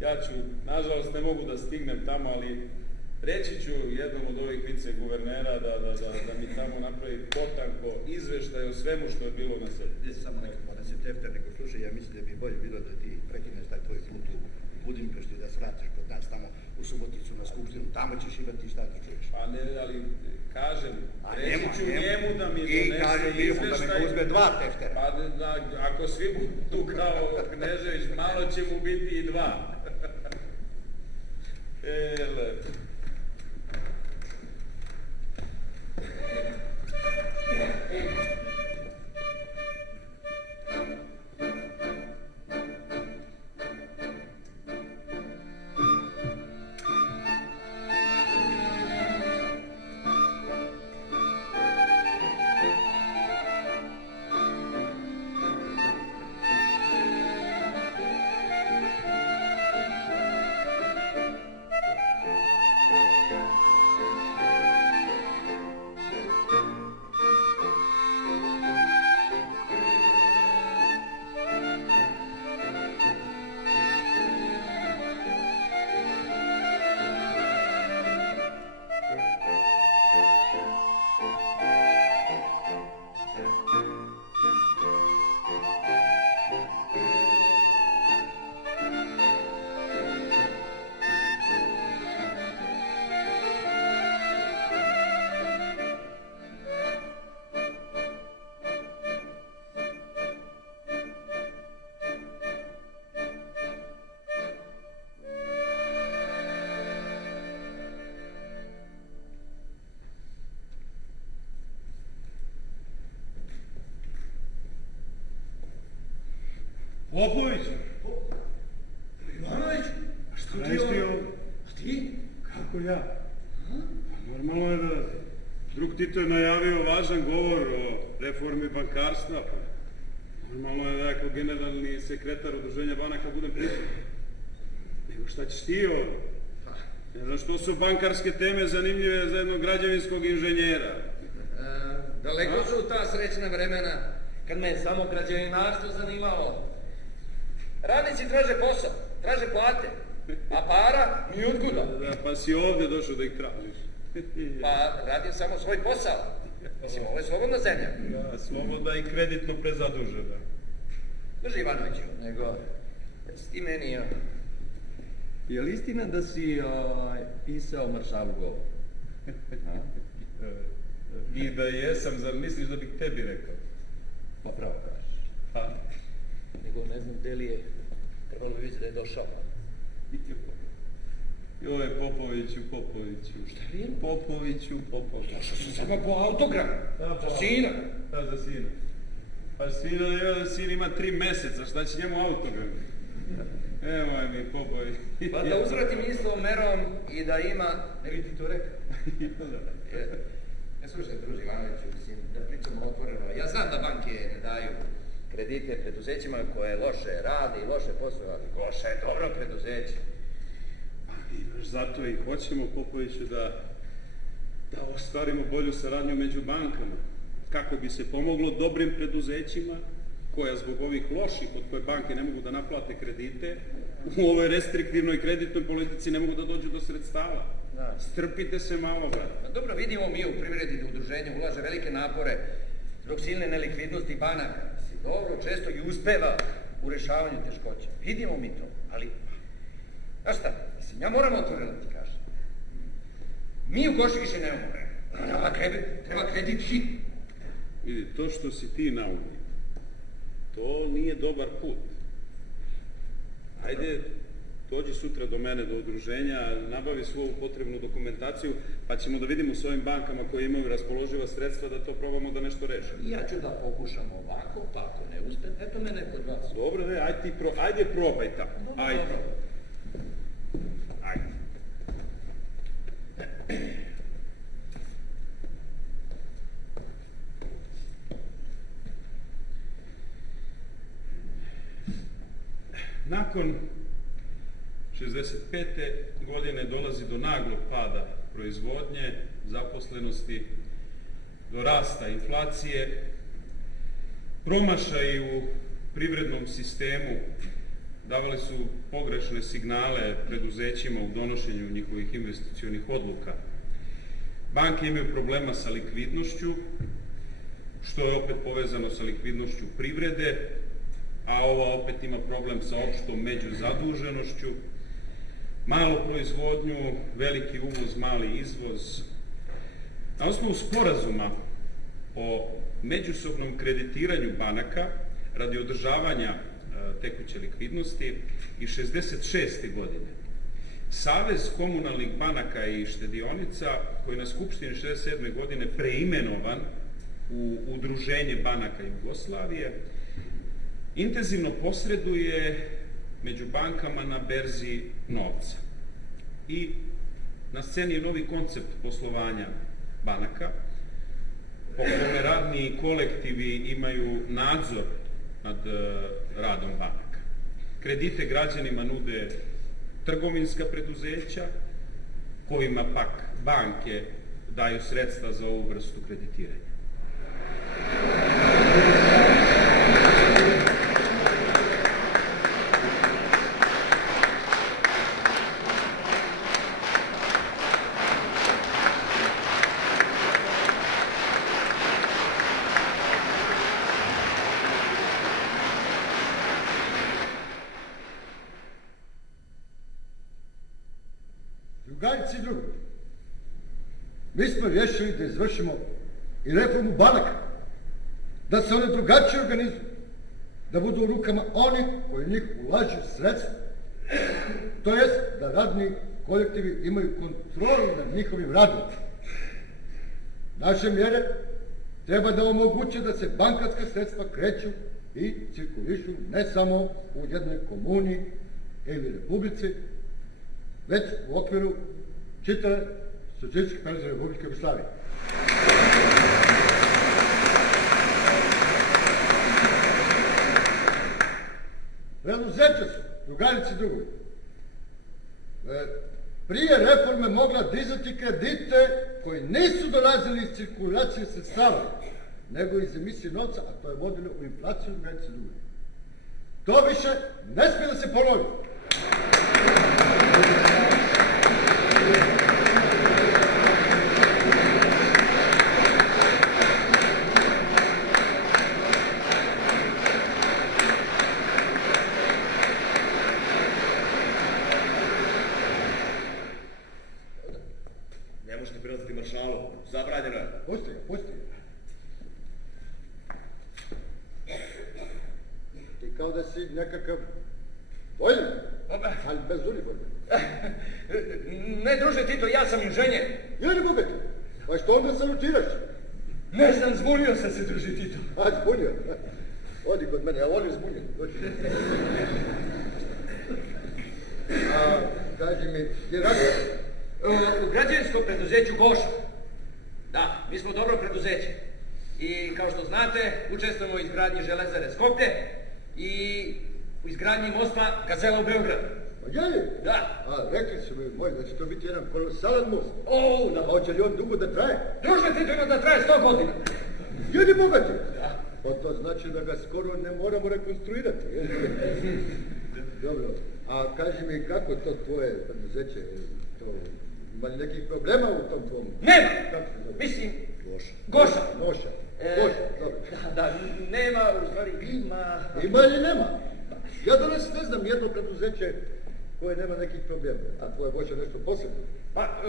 ja ću, nažalost ne mogu da stignem tamo, ali reći ću jednom od ovih viceguvernera da mi tamo napravi potanko izveštaj o svemu što je bilo na sredini. Ne samo neko, pa da se tefter, nego slušaj, ja mislim da bi bolje bilo da ti prekineš taj tvoj put u Budimpešti, da se vratiš kod nas tamo u Suboticu na skupštinu, tamo ćeš imati šta da čuješ. Pa ne, ali kažem, reći ću njemu da mi donese izveštaj. Da mi uzme 2 teftera. Pa ako svi budu kao Knežević, malo će mu biti i 2. Lepo. Popović! Ivanović, a što ti Radiš ti ovo? ovdje? A ti? Kako ja? Pa normalno je da drug Tito je najavio važan govor o reformi bankarstva. Pa normalno je da ja kao generalni sekretar udruženja banaka budem prisutan. Nego šta ćeš ti ovdje? Ne znam što su bankarske teme zanimljive za jednog građevinskog inženjera. Daleko su ta srećna vremena kad me je samo građevinarstvo zanimalo. Radnici traže posao, traže plate, a para ni otkuda. Da, pa si ovdje došao da ih tražiš. Pa radim samo svoj posao. Mislim, ovo je slobodna zemlja. Da, slobodna i kreditno prezadužena. Drži Ivanoviću, nego si ti meni... Je li istina da si pisao Maršalu govor? I da jesam, zar misliš da bih tebi rekao? Pa pravo kažeš. Pa, Nego ne znam gde li je, trebalo bi vidjeti da je došao. joj, Popoviću. Šta je? Popoviću. Došao sam samo po autogram, za sina. Da, za sina. Pa sin ima 3 meseca, šta će njemu autogram? Nemoj mi, Popović. Pa da uzvratim istom merom i da ima, ne bi ti to rekao. Ne slušaj, druži Ivanoviću, mislim, da pričamo otvoreno. Ja znam da banke ne daju kredite preduzećima koje loše radi i loše posluje, ali loše je dobro preduzeće. I baš zato i hoćemo, Popoviću, da ostvarimo bolju saradnju među bankama. Kako bi se pomoglo dobrim preduzećima, koja zbog ovih loših od koje banke ne mogu da naplate kredite, u ovoj restriktivnoj kreditnoj politici ne mogu da dođu do sredstava. Da. Strpite se malo, brate. Pa dobro, vidimo mi u privredi da udruženje ulaže velike napore zbog silne nelikvidnosti banaka. Mislim, dobro, često i uspeva u rešavanju teškoća. Vidimo mi to, ali... Znaš šta, mislim, ja moram otvoreno ti kažem. Mi u Goši više nemamo vremena. Treba kredit hitno. Vidi, to što si ti naumio, to nije dobar put. Ajde, dođi sutra do mene, do udruženja, nabavi svu ovu potrebnu dokumentaciju, pa ćemo da vidimo s ovim bankama koje imaju raspoloživa sredstva da to probamo da nešto rešimo. Ja ću da pokušam ovako, pa ako ne uspe, eto mene kod vas. Dobro, ajde probaj tako. Ajde. Ajde. Nakon 65. godine dolazi do naglog pada proizvodnje, zaposlenosti, do rasta inflacije, promašaji u privrednom sistemu davali su pogrešne signale preduzećima u donošenju njihovih investicionih odluka. Banke imaju problema sa likvidnošću, što je opet povezano sa likvidnošću privrede, a ova opet ima problem sa opštom međuzaduženošću, malu proizvodnju, veliki uvoz, mali izvoz. Na osnovu sporazuma o međusobnom kreditiranju banaka radi održavanja tekuće likvidnosti i 66. godine Savez komunalnih banaka i štedionica, koji je na Skupštini 67. godine preimenovan u Udruženje banaka Jugoslavije, intenzivno posreduje među bankama na berzi novca. I na sceni je novi koncept poslovanja banaka, po kome radni kolektivi imaju nadzor nad radom banaka. Kredite građanima nude trgovinska preduzeća, kojima pak banke daju sredstva za ovu vrstu kreditiranja. Drugarici i drugi, mi smo rješili da izvršimo i reformu banaka, da se one drugačije organizuju, da budu u rukama onih koji u njih ulažu sredstva, to jest da radni kolektivi imaju kontrolu nad njihovim radom. Naše mjere treba da omoguće da se bankarska sredstva kreću i cirkulišu ne samo u jednoj komuni ili republici, već u okviru čitave Socijalističke Federativne Republike Jugoslavije. Preduzeća su, drugarici i drugovi, prije reforme mogla dizati kredite koji nisu dolazili iz cirkulacije sredstava, nego iz emisije novca, a to je vodilo u inflaciju drugarici i drugovi. To više ne smije da se ponovi. Ne možete prilaziti maršalu, zabranjeno je. Pusti ga, pusti ga. Ti kao da si nekakav vojnik, ali bez uniforme. Ne, druže Tito, ja sam inženjer. Ili bubeti, pa što onda salutiraš? Ne znam, zbunio sam se, druže Tito. A, zbunio. Odi kod mene, ja volim zbunjen. A, kaži mi, gdje radiš? U građevinskom preduzeću Goša. Da, mi smo dobro preduzeće. I kao što znate, učestvujemo u izgradnji železare Skoplje i u izgradnji mosta Gazela u Beogradu. Pa je? Da. A, rekli su mi moji da će to biti jedan kolosalan most. O, da. A hoće li on dugo da traje? Druže Tito, ima da traje 100 godina. Ljudi bogati. Da. Pa to znači da ga skoro ne moramo rekonstruirati. Dobro. A kaži mi kako to tvoje preduzeće, to, ima li nekih problema u tom tvom? Nema. Kako se zove? Mislim, Goša. Goša. Goša. Goša, dobro. Da, nema, u stvari ima. Ima ili nema? Ja danas ne znam jedno preduzeće koje nema nekih problema, a tvoje Goša nešto posebno. Pa,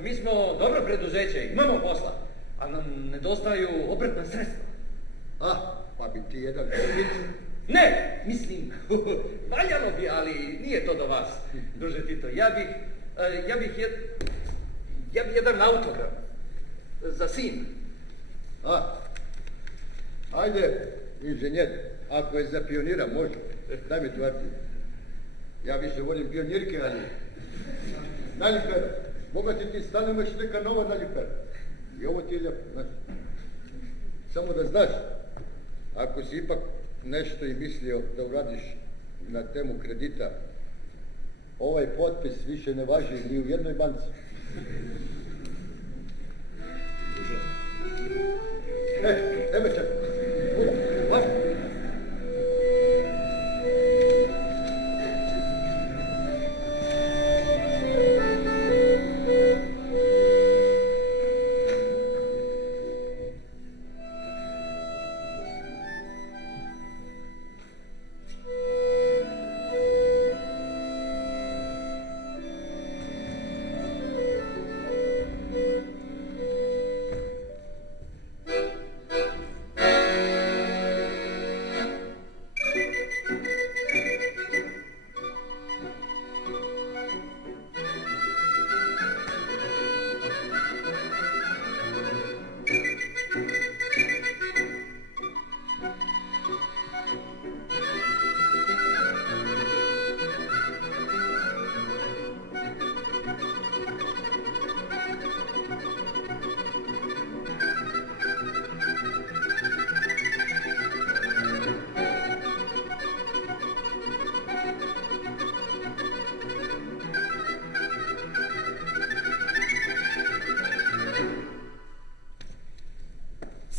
mi smo dobro preduzeće, imamo posla, a nam nedostaju obrtna sredstva. A, pa bi ti jedan kredit. Ne, mislim, valjalo bi, ali nije to do vas, druže Tito. Ja bih jedan autograf za sin. A, ajde, inženjer, ako je za pionira, može. Daj mi tu artiku. Ja više volim pionirke, ali naljipera. Bogati ti stane imaš neka nova naljipera. I ovo ti je lijepo, znaš. Samo da znaš, ako si ipak nešto i mislio da uradiš na temu kredita, ovaj potpis više ne važi ni u jednoj banci. Tebe čekaj. Buda, važi.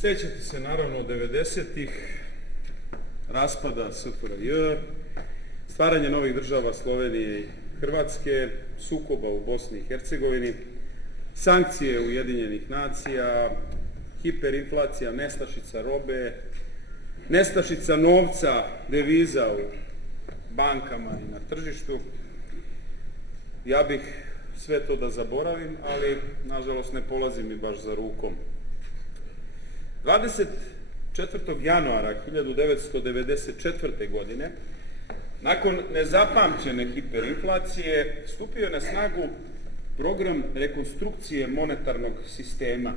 Sjećate se naravno 90-ih, raspada SFRJ, stvaranje novih država Slovenije i Hrvatske, sukoba u Bosni i Hercegovini, sankcije Ujedinjenih nacija, hiperinflacija, nestašica robe, nestašica novca, deviza u bankama i na tržištu. Ja bih sve to da zaboravim, ali nažalost ne polazi mi baš za rukom. 24. januara 1994. godine, nakon nezapamćene hiperinflacije, stupio je na snagu program rekonstrukcije monetarnog sistema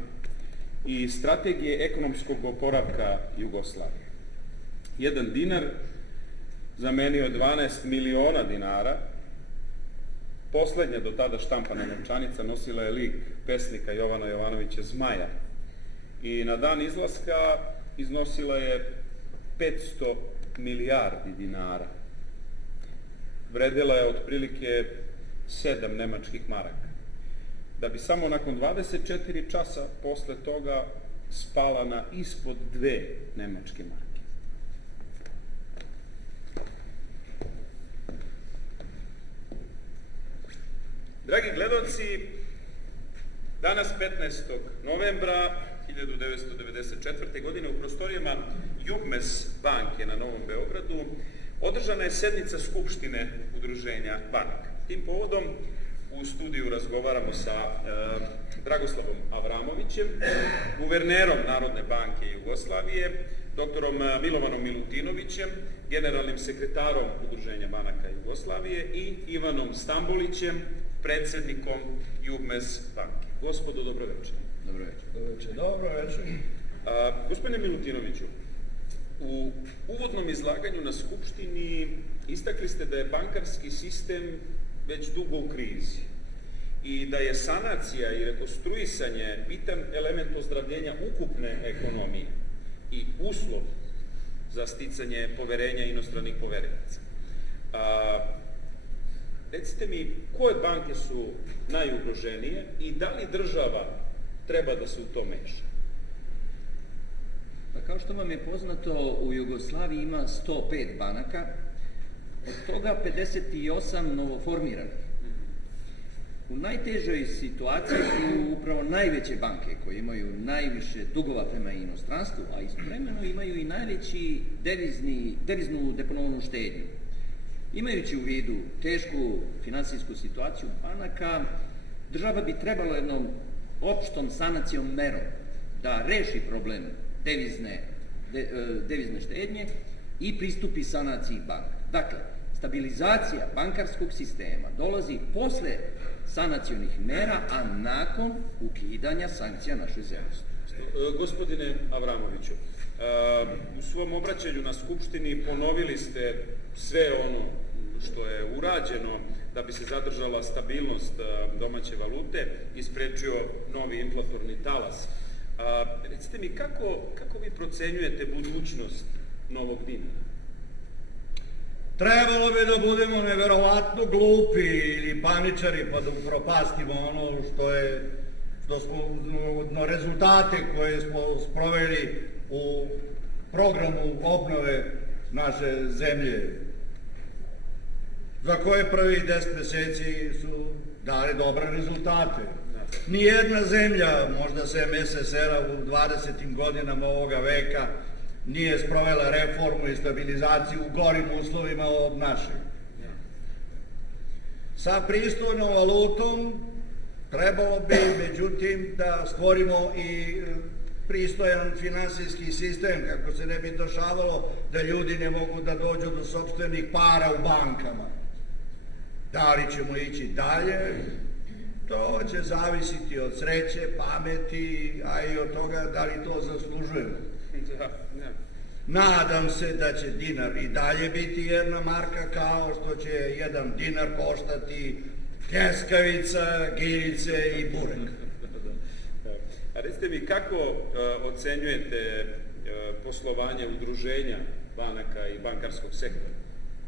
i strategije ekonomskog oporavka Jugoslavije. jedan dinar zamenio 12 miliona dinara. Poslednja do tada štampana novčanica nosila je lik pesnika Jovana Jovanovića Zmaja i na dan izlaska iznosila je 500 milijardi dinara. Vredela je otprilike 7 nemačkih maraka, da bi samo nakon 24 časa posle toga spala na ispod 2 nemačke marke. Dragi gledalci, danas 15. novembra 1994. godine u prostorijama Jugmes banke na Novom Beogradu održana je sednica Skupštine Udruženja banaka. Tim povodom u studiju razgovaramo sa Dragoslavom Avramovićem, guvernerom Narodne banke Jugoslavije, doktorom Milovanom Milutinovićem, generalnim sekretarom Udruženja banaka Jugoslavije i Ivanom Stambolićem, predsjednikom Jugmes banke. Gospodo, dobro večer. Dobro večer. Dobro večer. Gospodine Milutinoviću, u uvodnom izlaganju na Skupštini istakli ste da je bankarski sistem već dugo u krizi i da je sanacija i rekonstruisanje bitan element ozdravljenja ukupne ekonomije i uslov za sticanje poverenja inostranih poverilaca. Recite mi, koje banke su najugroženije i da li država treba da se u to meša? Pa kao što vam je poznato, u Jugoslaviji ima 105 banaka, od toga 58 novoformiranih. U najtežoj situaciji su upravo najveće banke koje imaju najviše dugova prema inostranstvu, a istovremeno imaju i najveći deviznu deponovanu štednju. Imajući u vidu tešku finansijsku situaciju banaka, država bi trebalo jednom opštom sanacijom merom da reši problem devizne štednje i pristupi sanaciji banka. Dakle, stabilizacija bankarskog sistema dolazi posle sanacionih mera, a nakon ukidanja sankcija našoj zemlji. Gospodine Avramoviću, u svom obraćanju na Skupštini ponovili ste sve ono što je urađeno da bi se zadržala stabilnost domaće valute i sprečio novi inflatorni talas. Recite mi, kako vi procenjujete budućnost novog dinara? Trebalo bi da budemo neverovatno glupi ili paničari pa da upropastimo ono što smo rezultate koje smo sproveli u programu obnove naše zemlje, za koje prvih 10 meseci su dali dobre rezultate. Nijedna zemlja, možda sem SSR-a u 20. godinama ovoga veka, nije sprovela reformu i stabilizaciju u gorim uslovima od našeg. Sa pristojnom valutom trebalo bi, međutim, da stvorimo i pristojan finansijski sistem, kako se ne bi dešavalo da ljudi ne mogu da dođu do sopstvenih para u bankama. Da li ćemo ići dalje, to će zavisiti od sreće, pameti, a i od toga da li to zaslužujemo. Nadam se da će dinar i dalje biti jedna marka, kao što će jedan dinar koštati pljeskavica, giljice i burek. A recite mi, kako ocenjujete poslovanje udruženja banaka i bankarskog sektora?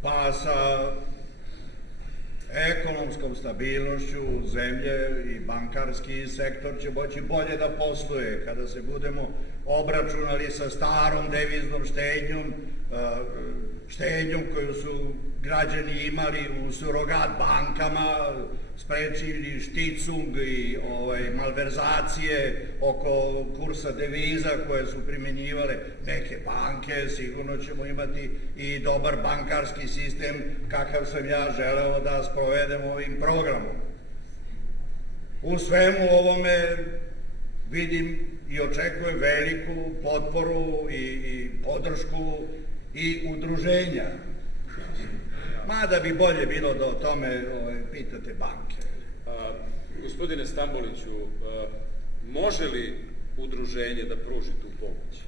Pa sa ekonomskom stabilnošću zemlje i bankarski sektor će moći bolje da posluje kada se budemo obračunali sa starom deviznom štednjom koju su građani imali u surogat bankama, sprečili šticung i malverzacije oko kursa deviza koje su primjenjivale neke banke. Sigurno ćemo imati i dobar bankarski sistem kakav sam ja želeo da sprovedem ovim programom. U svemu ovome vidim i očekujem veliku potporu i podršku i udruženja. Mada bi bolje bilo da o tome pitate banke. Gospodine Stamboliću, može li udruženje da pruži tu pomoć?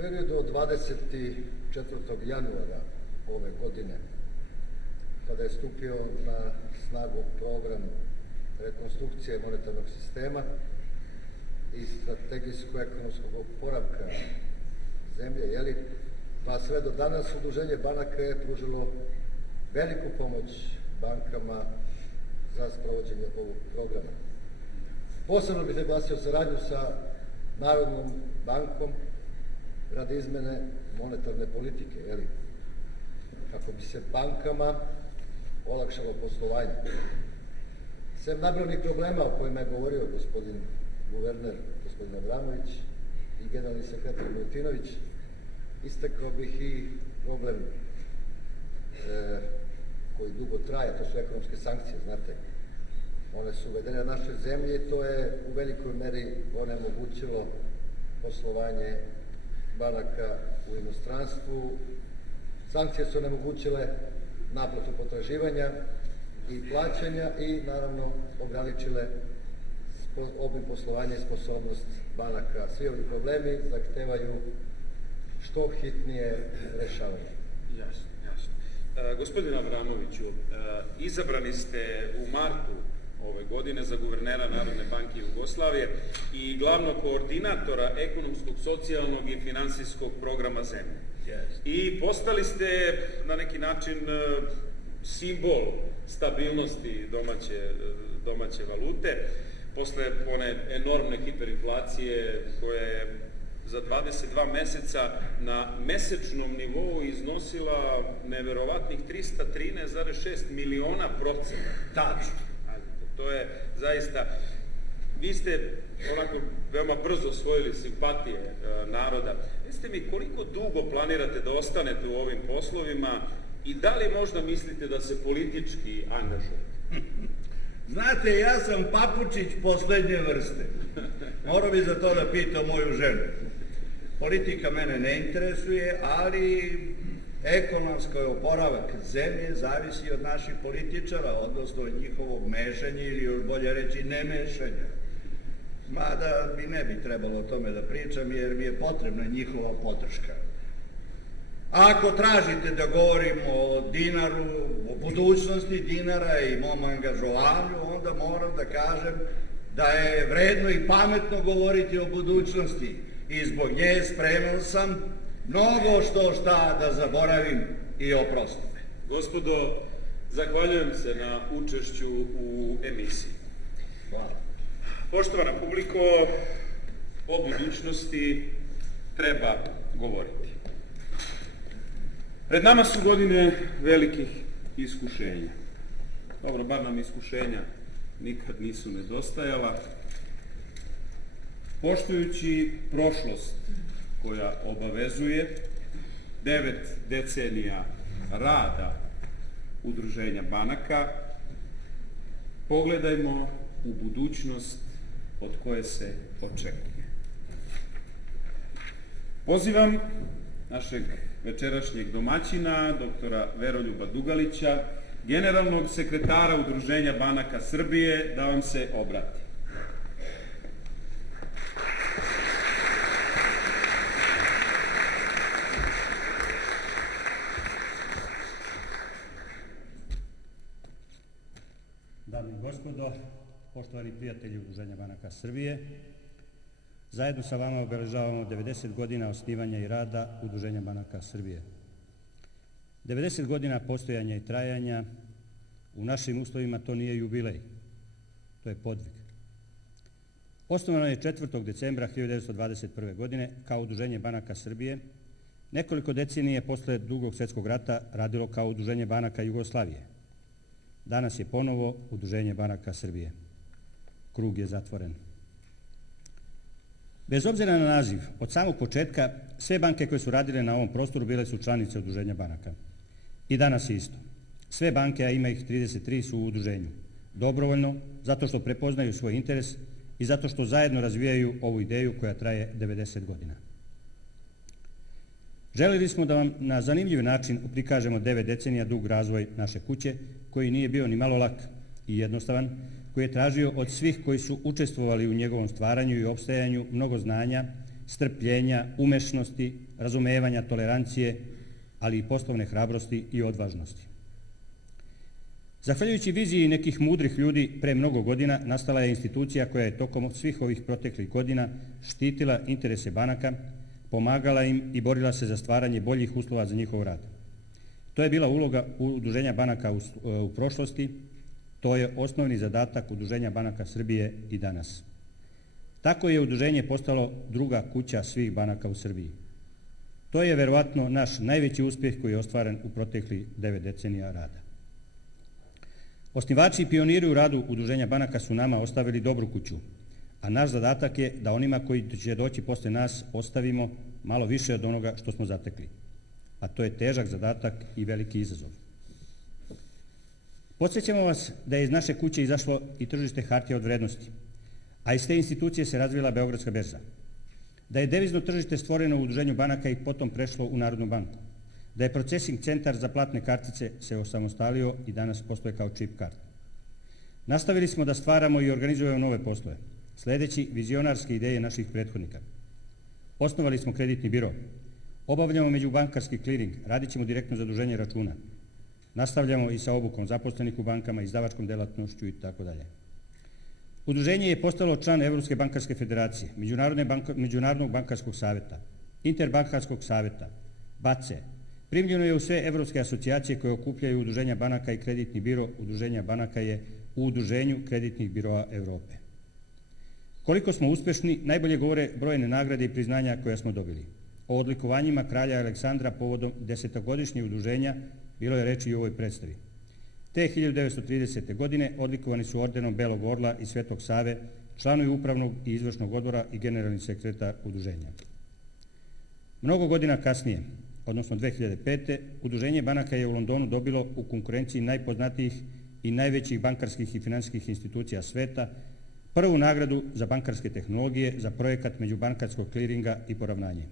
periodu od 24. januara ove godine, kada je stupio na snagu program rekonstrukcije monetarnog sistema i strategijsko-ekonomskog oporavka zemlje, pa sve do danas Udruženje banaka je pružilo veliku pomoć bankama za sprovođenje ovog programa. Posebno bih naglasio saradnju sa Narodnom bankom radi izmene monetarne politike, kako bi se bankama olakšalo poslovanje. Sem nabrojnih problema o kojima je govorio gospodin guverner, gospodin Abramović i generalni sekretar Milutinović, istakao bih i problem koji dugo traje, to su ekonomske sankcije, znate. One su uvedene na našoj zemlji i to je u velikoj meri onemogućilo poslovanje banaka u inostranstvu. Sankcije su onemogućile naplatu potraživanja i plaćanja i naravno ograničile obim poslovanja i sposobnost banaka. Svi ovi problemi zahtevaju što hitnije rešavanje. Jasno, jasno. Gospodin Abramoviću, izabrani ste u martu ove godine za guvernera Narodne banke Jugoslavije i glavnog koordinatora ekonomskog, socijalnog i finansijskog programa zemlje. I postali ste na neki način simbol stabilnosti domaće valute, posle one enormne hiperinflacije koja je za 22 meseca na mesečnom nivou iznosila neverovatnih 313,6 miliona procenta. Tačno. To je zaista, vi ste onako veoma brzo osvojili simpatije naroda. Recite mi, koliko dugo planirate da ostanete u ovim poslovima i da li možda mislite da se politički angažujete? Znate, ja sam papučić poslednje vrste. Morao bi za to da pitam moju ženu. Politika mene ne interesuje, ali ekonomski oporavak zemlje zavisi od naših političara, odnosno od njihovog mešanja ili još bolje reći ne mešanja. Mada mi ne bi trebalo o tome da pričam jer mi je potrebna njihova podrška. Ako tražite da govorimo o dinaru, o budućnosti dinara i mom angažovanju, onda moram da kažem da je vredno i pametno govoriti o budućnosti i zbog nje spreman sam mnogo šta da zaboravim i oprostim. Gospodo, zahvaljujem se na učešću u emisiji. Hvala. Poštovana publiko, o budućnosti treba govoriti. Pred nama su godine velikih iskušenja. Dobro, bar nam iskušenja nikad nisu nedostajala. Poštujući prošlost koja obavezuje 9 decenija rada Udruženja banaka, pogledajmo u budućnost od koje se očekuje. Pozivam našeg večerašnjeg domaćina, doktora Veroljuba Dugalića, generalnog sekretara Udruženja banaka Srbije, da vam se obrati. Dame i gospodo, poštovani prijatelji Udruženja banaka Srbije, zajedno sa vama obeležavamo 90 godina osnivanja i rada Udruženja banaka Srbije. 90 godina postojanja i trajanja, u našim uslovima to nije jubilej, to je podvig. Osnovano je 4. decembra 1921. godine kao Udruženje banaka Srbije, nekoliko decenije posle Drugog svjetskog rata radilo kao Udruženje banaka Jugoslavije. Danas je ponovo Udruženje banaka Srbije. Krug je zatvoren. Bez obzira na naziv, od samog početka sve banke koje su radile na ovom prostoru bile su članice Udruženja banaka. I danas je isto. Sve banke, a ima ih 33, su u udruženju. Dobrovoljno, zato što prepoznaju svoj interes i zato što zajedno razvijaju ovu ideju koja traje 90 godina. Želeli smo da vam na zanimljiv način prikažemo 9 decenija dug razvoj naše kuće, koji nije bio ni malo lak i jednostavan, koji je tražio od svih koji su učestvovali u njegovom stvaranju i opstajanju mnogo znanja, strpljenja, umešnosti, razumevanja, tolerancije, ali i poslovne hrabrosti i odvažnosti. Zahvaljujući viziji nekih mudrih ljudi pre mnogo godina nastala je institucija koja je tokom svih ovih proteklih godina štitila interese banaka, pomagala im i borila se za stvaranje boljih uslova za njihov rad. To je bila uloga Udruženja banaka u prošlosti, to je osnovni zadatak Udruženja banaka Srbije i danas. Tako je udruženje postalo druga kuća svih banaka u Srbiji. To je verovatno naš najveći uspjeh koji je ostvaren u proteklih 9 decenija rada. Osnivači i pioniri u radu Udruženja banaka su nama ostavili dobru kuću, a naš zadatak je da onima koji će doći posle nas ostavimo malo više od onoga što smo zatekli. A to je težak zadatak i veliki izazov. Podsjećamo vas da je iz naše kuće izašlo i tržište hartija od vrednosti, a iz te institucije se razvila Beogradska berza. Da je devizno tržište stvoreno u Udruženju banaka i potom prešlo u Narodnu banku. Da je procesing centar za platne kartice se osamostalio i danas postoje kao čip kart. Nastavili smo da stvaramo i organizujemo nove poslove, sledeći vizionarske ideje naših prethodnika. Osnovali smo kreditni biro, obavljamo međubankarski kliring, radit ćemo direktno zaduženje računa. Nastavljamo i sa obukom zaposlenih u bankama, izdavačkom delatnošću i tako dalje. Udruženje je postalo član Evropske bankarske federacije, Međunarodnog bankarskog saveta, Interbankarskog saveta, BACE. Primljeno je u sve evropske asocijacije koje okupljaju Udruženja banaka i kreditni biro. Udruženja banaka je u Udruženju kreditnih biroa Evrope. Koliko smo uspešni, najbolje govore brojne nagrade i priznanja koja smo dobili. O odlikovanjima kralja Aleksandra povodom 10-godišnjeg udruženja bilo je reči i u ovoj predstavi. Te 1930. godine odlikovani su ordenom Belog orla i Svetog Save, članovi upravnog i izvršnog odbora i generalni sekretar udruženja. Mnogo godina kasnije, odnosno 2005. Udruženje banaka je u Londonu dobilo u konkurenciji najpoznatijih i najvećih bankarskih i finansijskih institucija sveta prvu nagradu za bankarske tehnologije za projekat međubankarskog kliringa i poravnanje.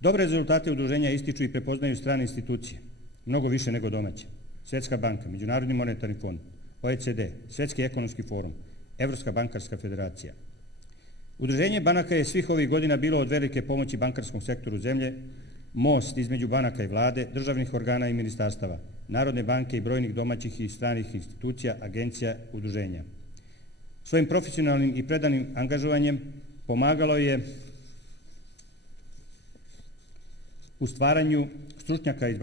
Dobre rezultate udruženja ističu i prepoznaju strane institucije, mnogo više nego domaće. Svetska banka, Međunarodni monetarni fond, OECD, Svetski ekonomski forum, Evropska bankarska federacija. Udruženje banaka je svih ovih godina bilo od velike pomoći bankarskom sektoru zemlje, most između banaka i vlade, državnih organa i ministarstava, Narodne banke i brojnih domaćih i stranih institucija, agencija, udruženja. Svojim profesionalnim i predanim angažovanjem pomagalo je u stvaranju stručnjaka iz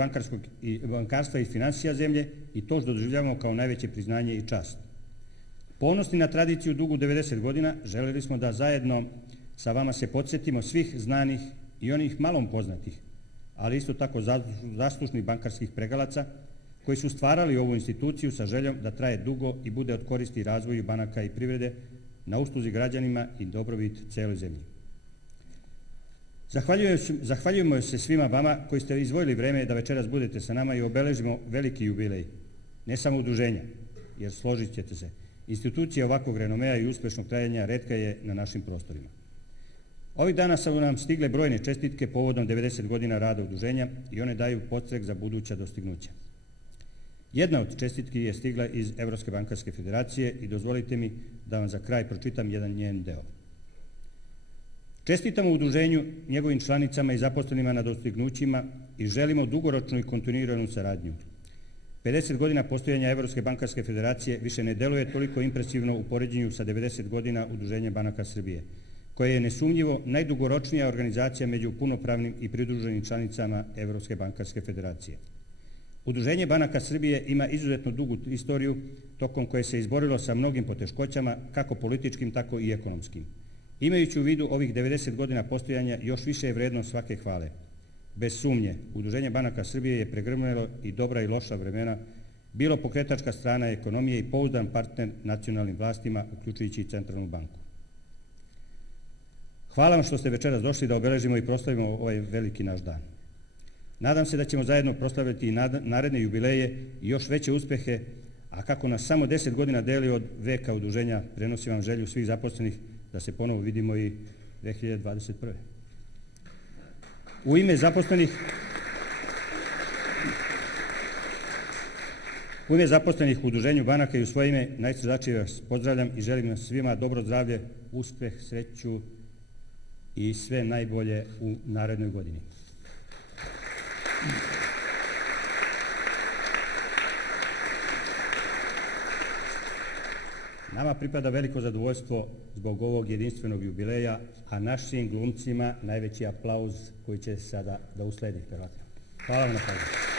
bankarstva i finansija zemlje i to što doživljavamo kao najveće priznanje i čast. Ponosni na tradiciju dugu 90 godina, želeli smo da zajedno sa vama se podsjetimo svih znanih i onih malom poznatih, ali isto tako zaslužnih bankarskih pregalaca koji su stvarali ovu instituciju sa željom da traje dugo i bude od koristi razvoju banaka i privrede na usluzi građanima i dobrobit celoj zemlji. Zahvaljujemo se svima vama koji ste izdvojili vreme da večeras budete sa nama i obeležimo veliki jubilej, ne samo udruženja, jer složit ćete se, institucija ovakvog renomea i uspešnog trajanja retka je na našim prostorima. Ovih dana su nam stigle brojne čestitke povodom 90 godina rada udruženja i one daju podstrek za buduća dostignuća. Jedna od čestitki je stigla iz Evropske bankarske federacije i dozvolite mi da vam za kraj pročitam jedan njen deo. Čestitamo udruženju, njegovim članicama i zaposlenima na dostignućima i želimo dugoročnu i kontinuiranu saradnju. 50 godina postojanja Evropske bankarske federacije više ne deluje toliko impresivno u poređenju sa 90 godina Udruženja banaka Srbije, koja je nesumnjivo najdugoročnija organizacija među punopravnim i pridruženim članicama Evropske bankarske federacije. Udruženje banaka Srbije ima izuzetno dugu istoriju tokom koje se izborilo sa mnogim poteškoćama, kako političkim, tako i ekonomskim. Imajući u vidu ovih 90 godina postojanja, još više je vredno svake hvale. Bez sumnje, Udruženje banaka Srbije je pregrmelo i dobra i loša vremena, bilo pokretačka strana ekonomije i pouzdan partner nacionalnim vlastima, uključujući i Centralnu banku. Hvala vam što ste večeras došli da obeležimo i proslavimo ovaj veliki naš dan. Nadam se da ćemo zajedno proslaviti i naredne jubileje i još veće uspehe, a kako nas samo 10 godina deli od veka udruženja, prenosim vam želju svih zaposlenih da se ponovo vidimo i 2021. U ime zaposlenih u Udruženju banaka i u svoje ime najsrdačnije vas pozdravljam i želim vam svima dobro zdravlje, uspeh, sreću i sve najbolje u narednoj godini. Nama pripada veliko zadovoljstvo zbog ovog jedinstvenog jubileja, a našim glumcima najveći aplauz koji će sada da usledi. Hvala vam na pažnju.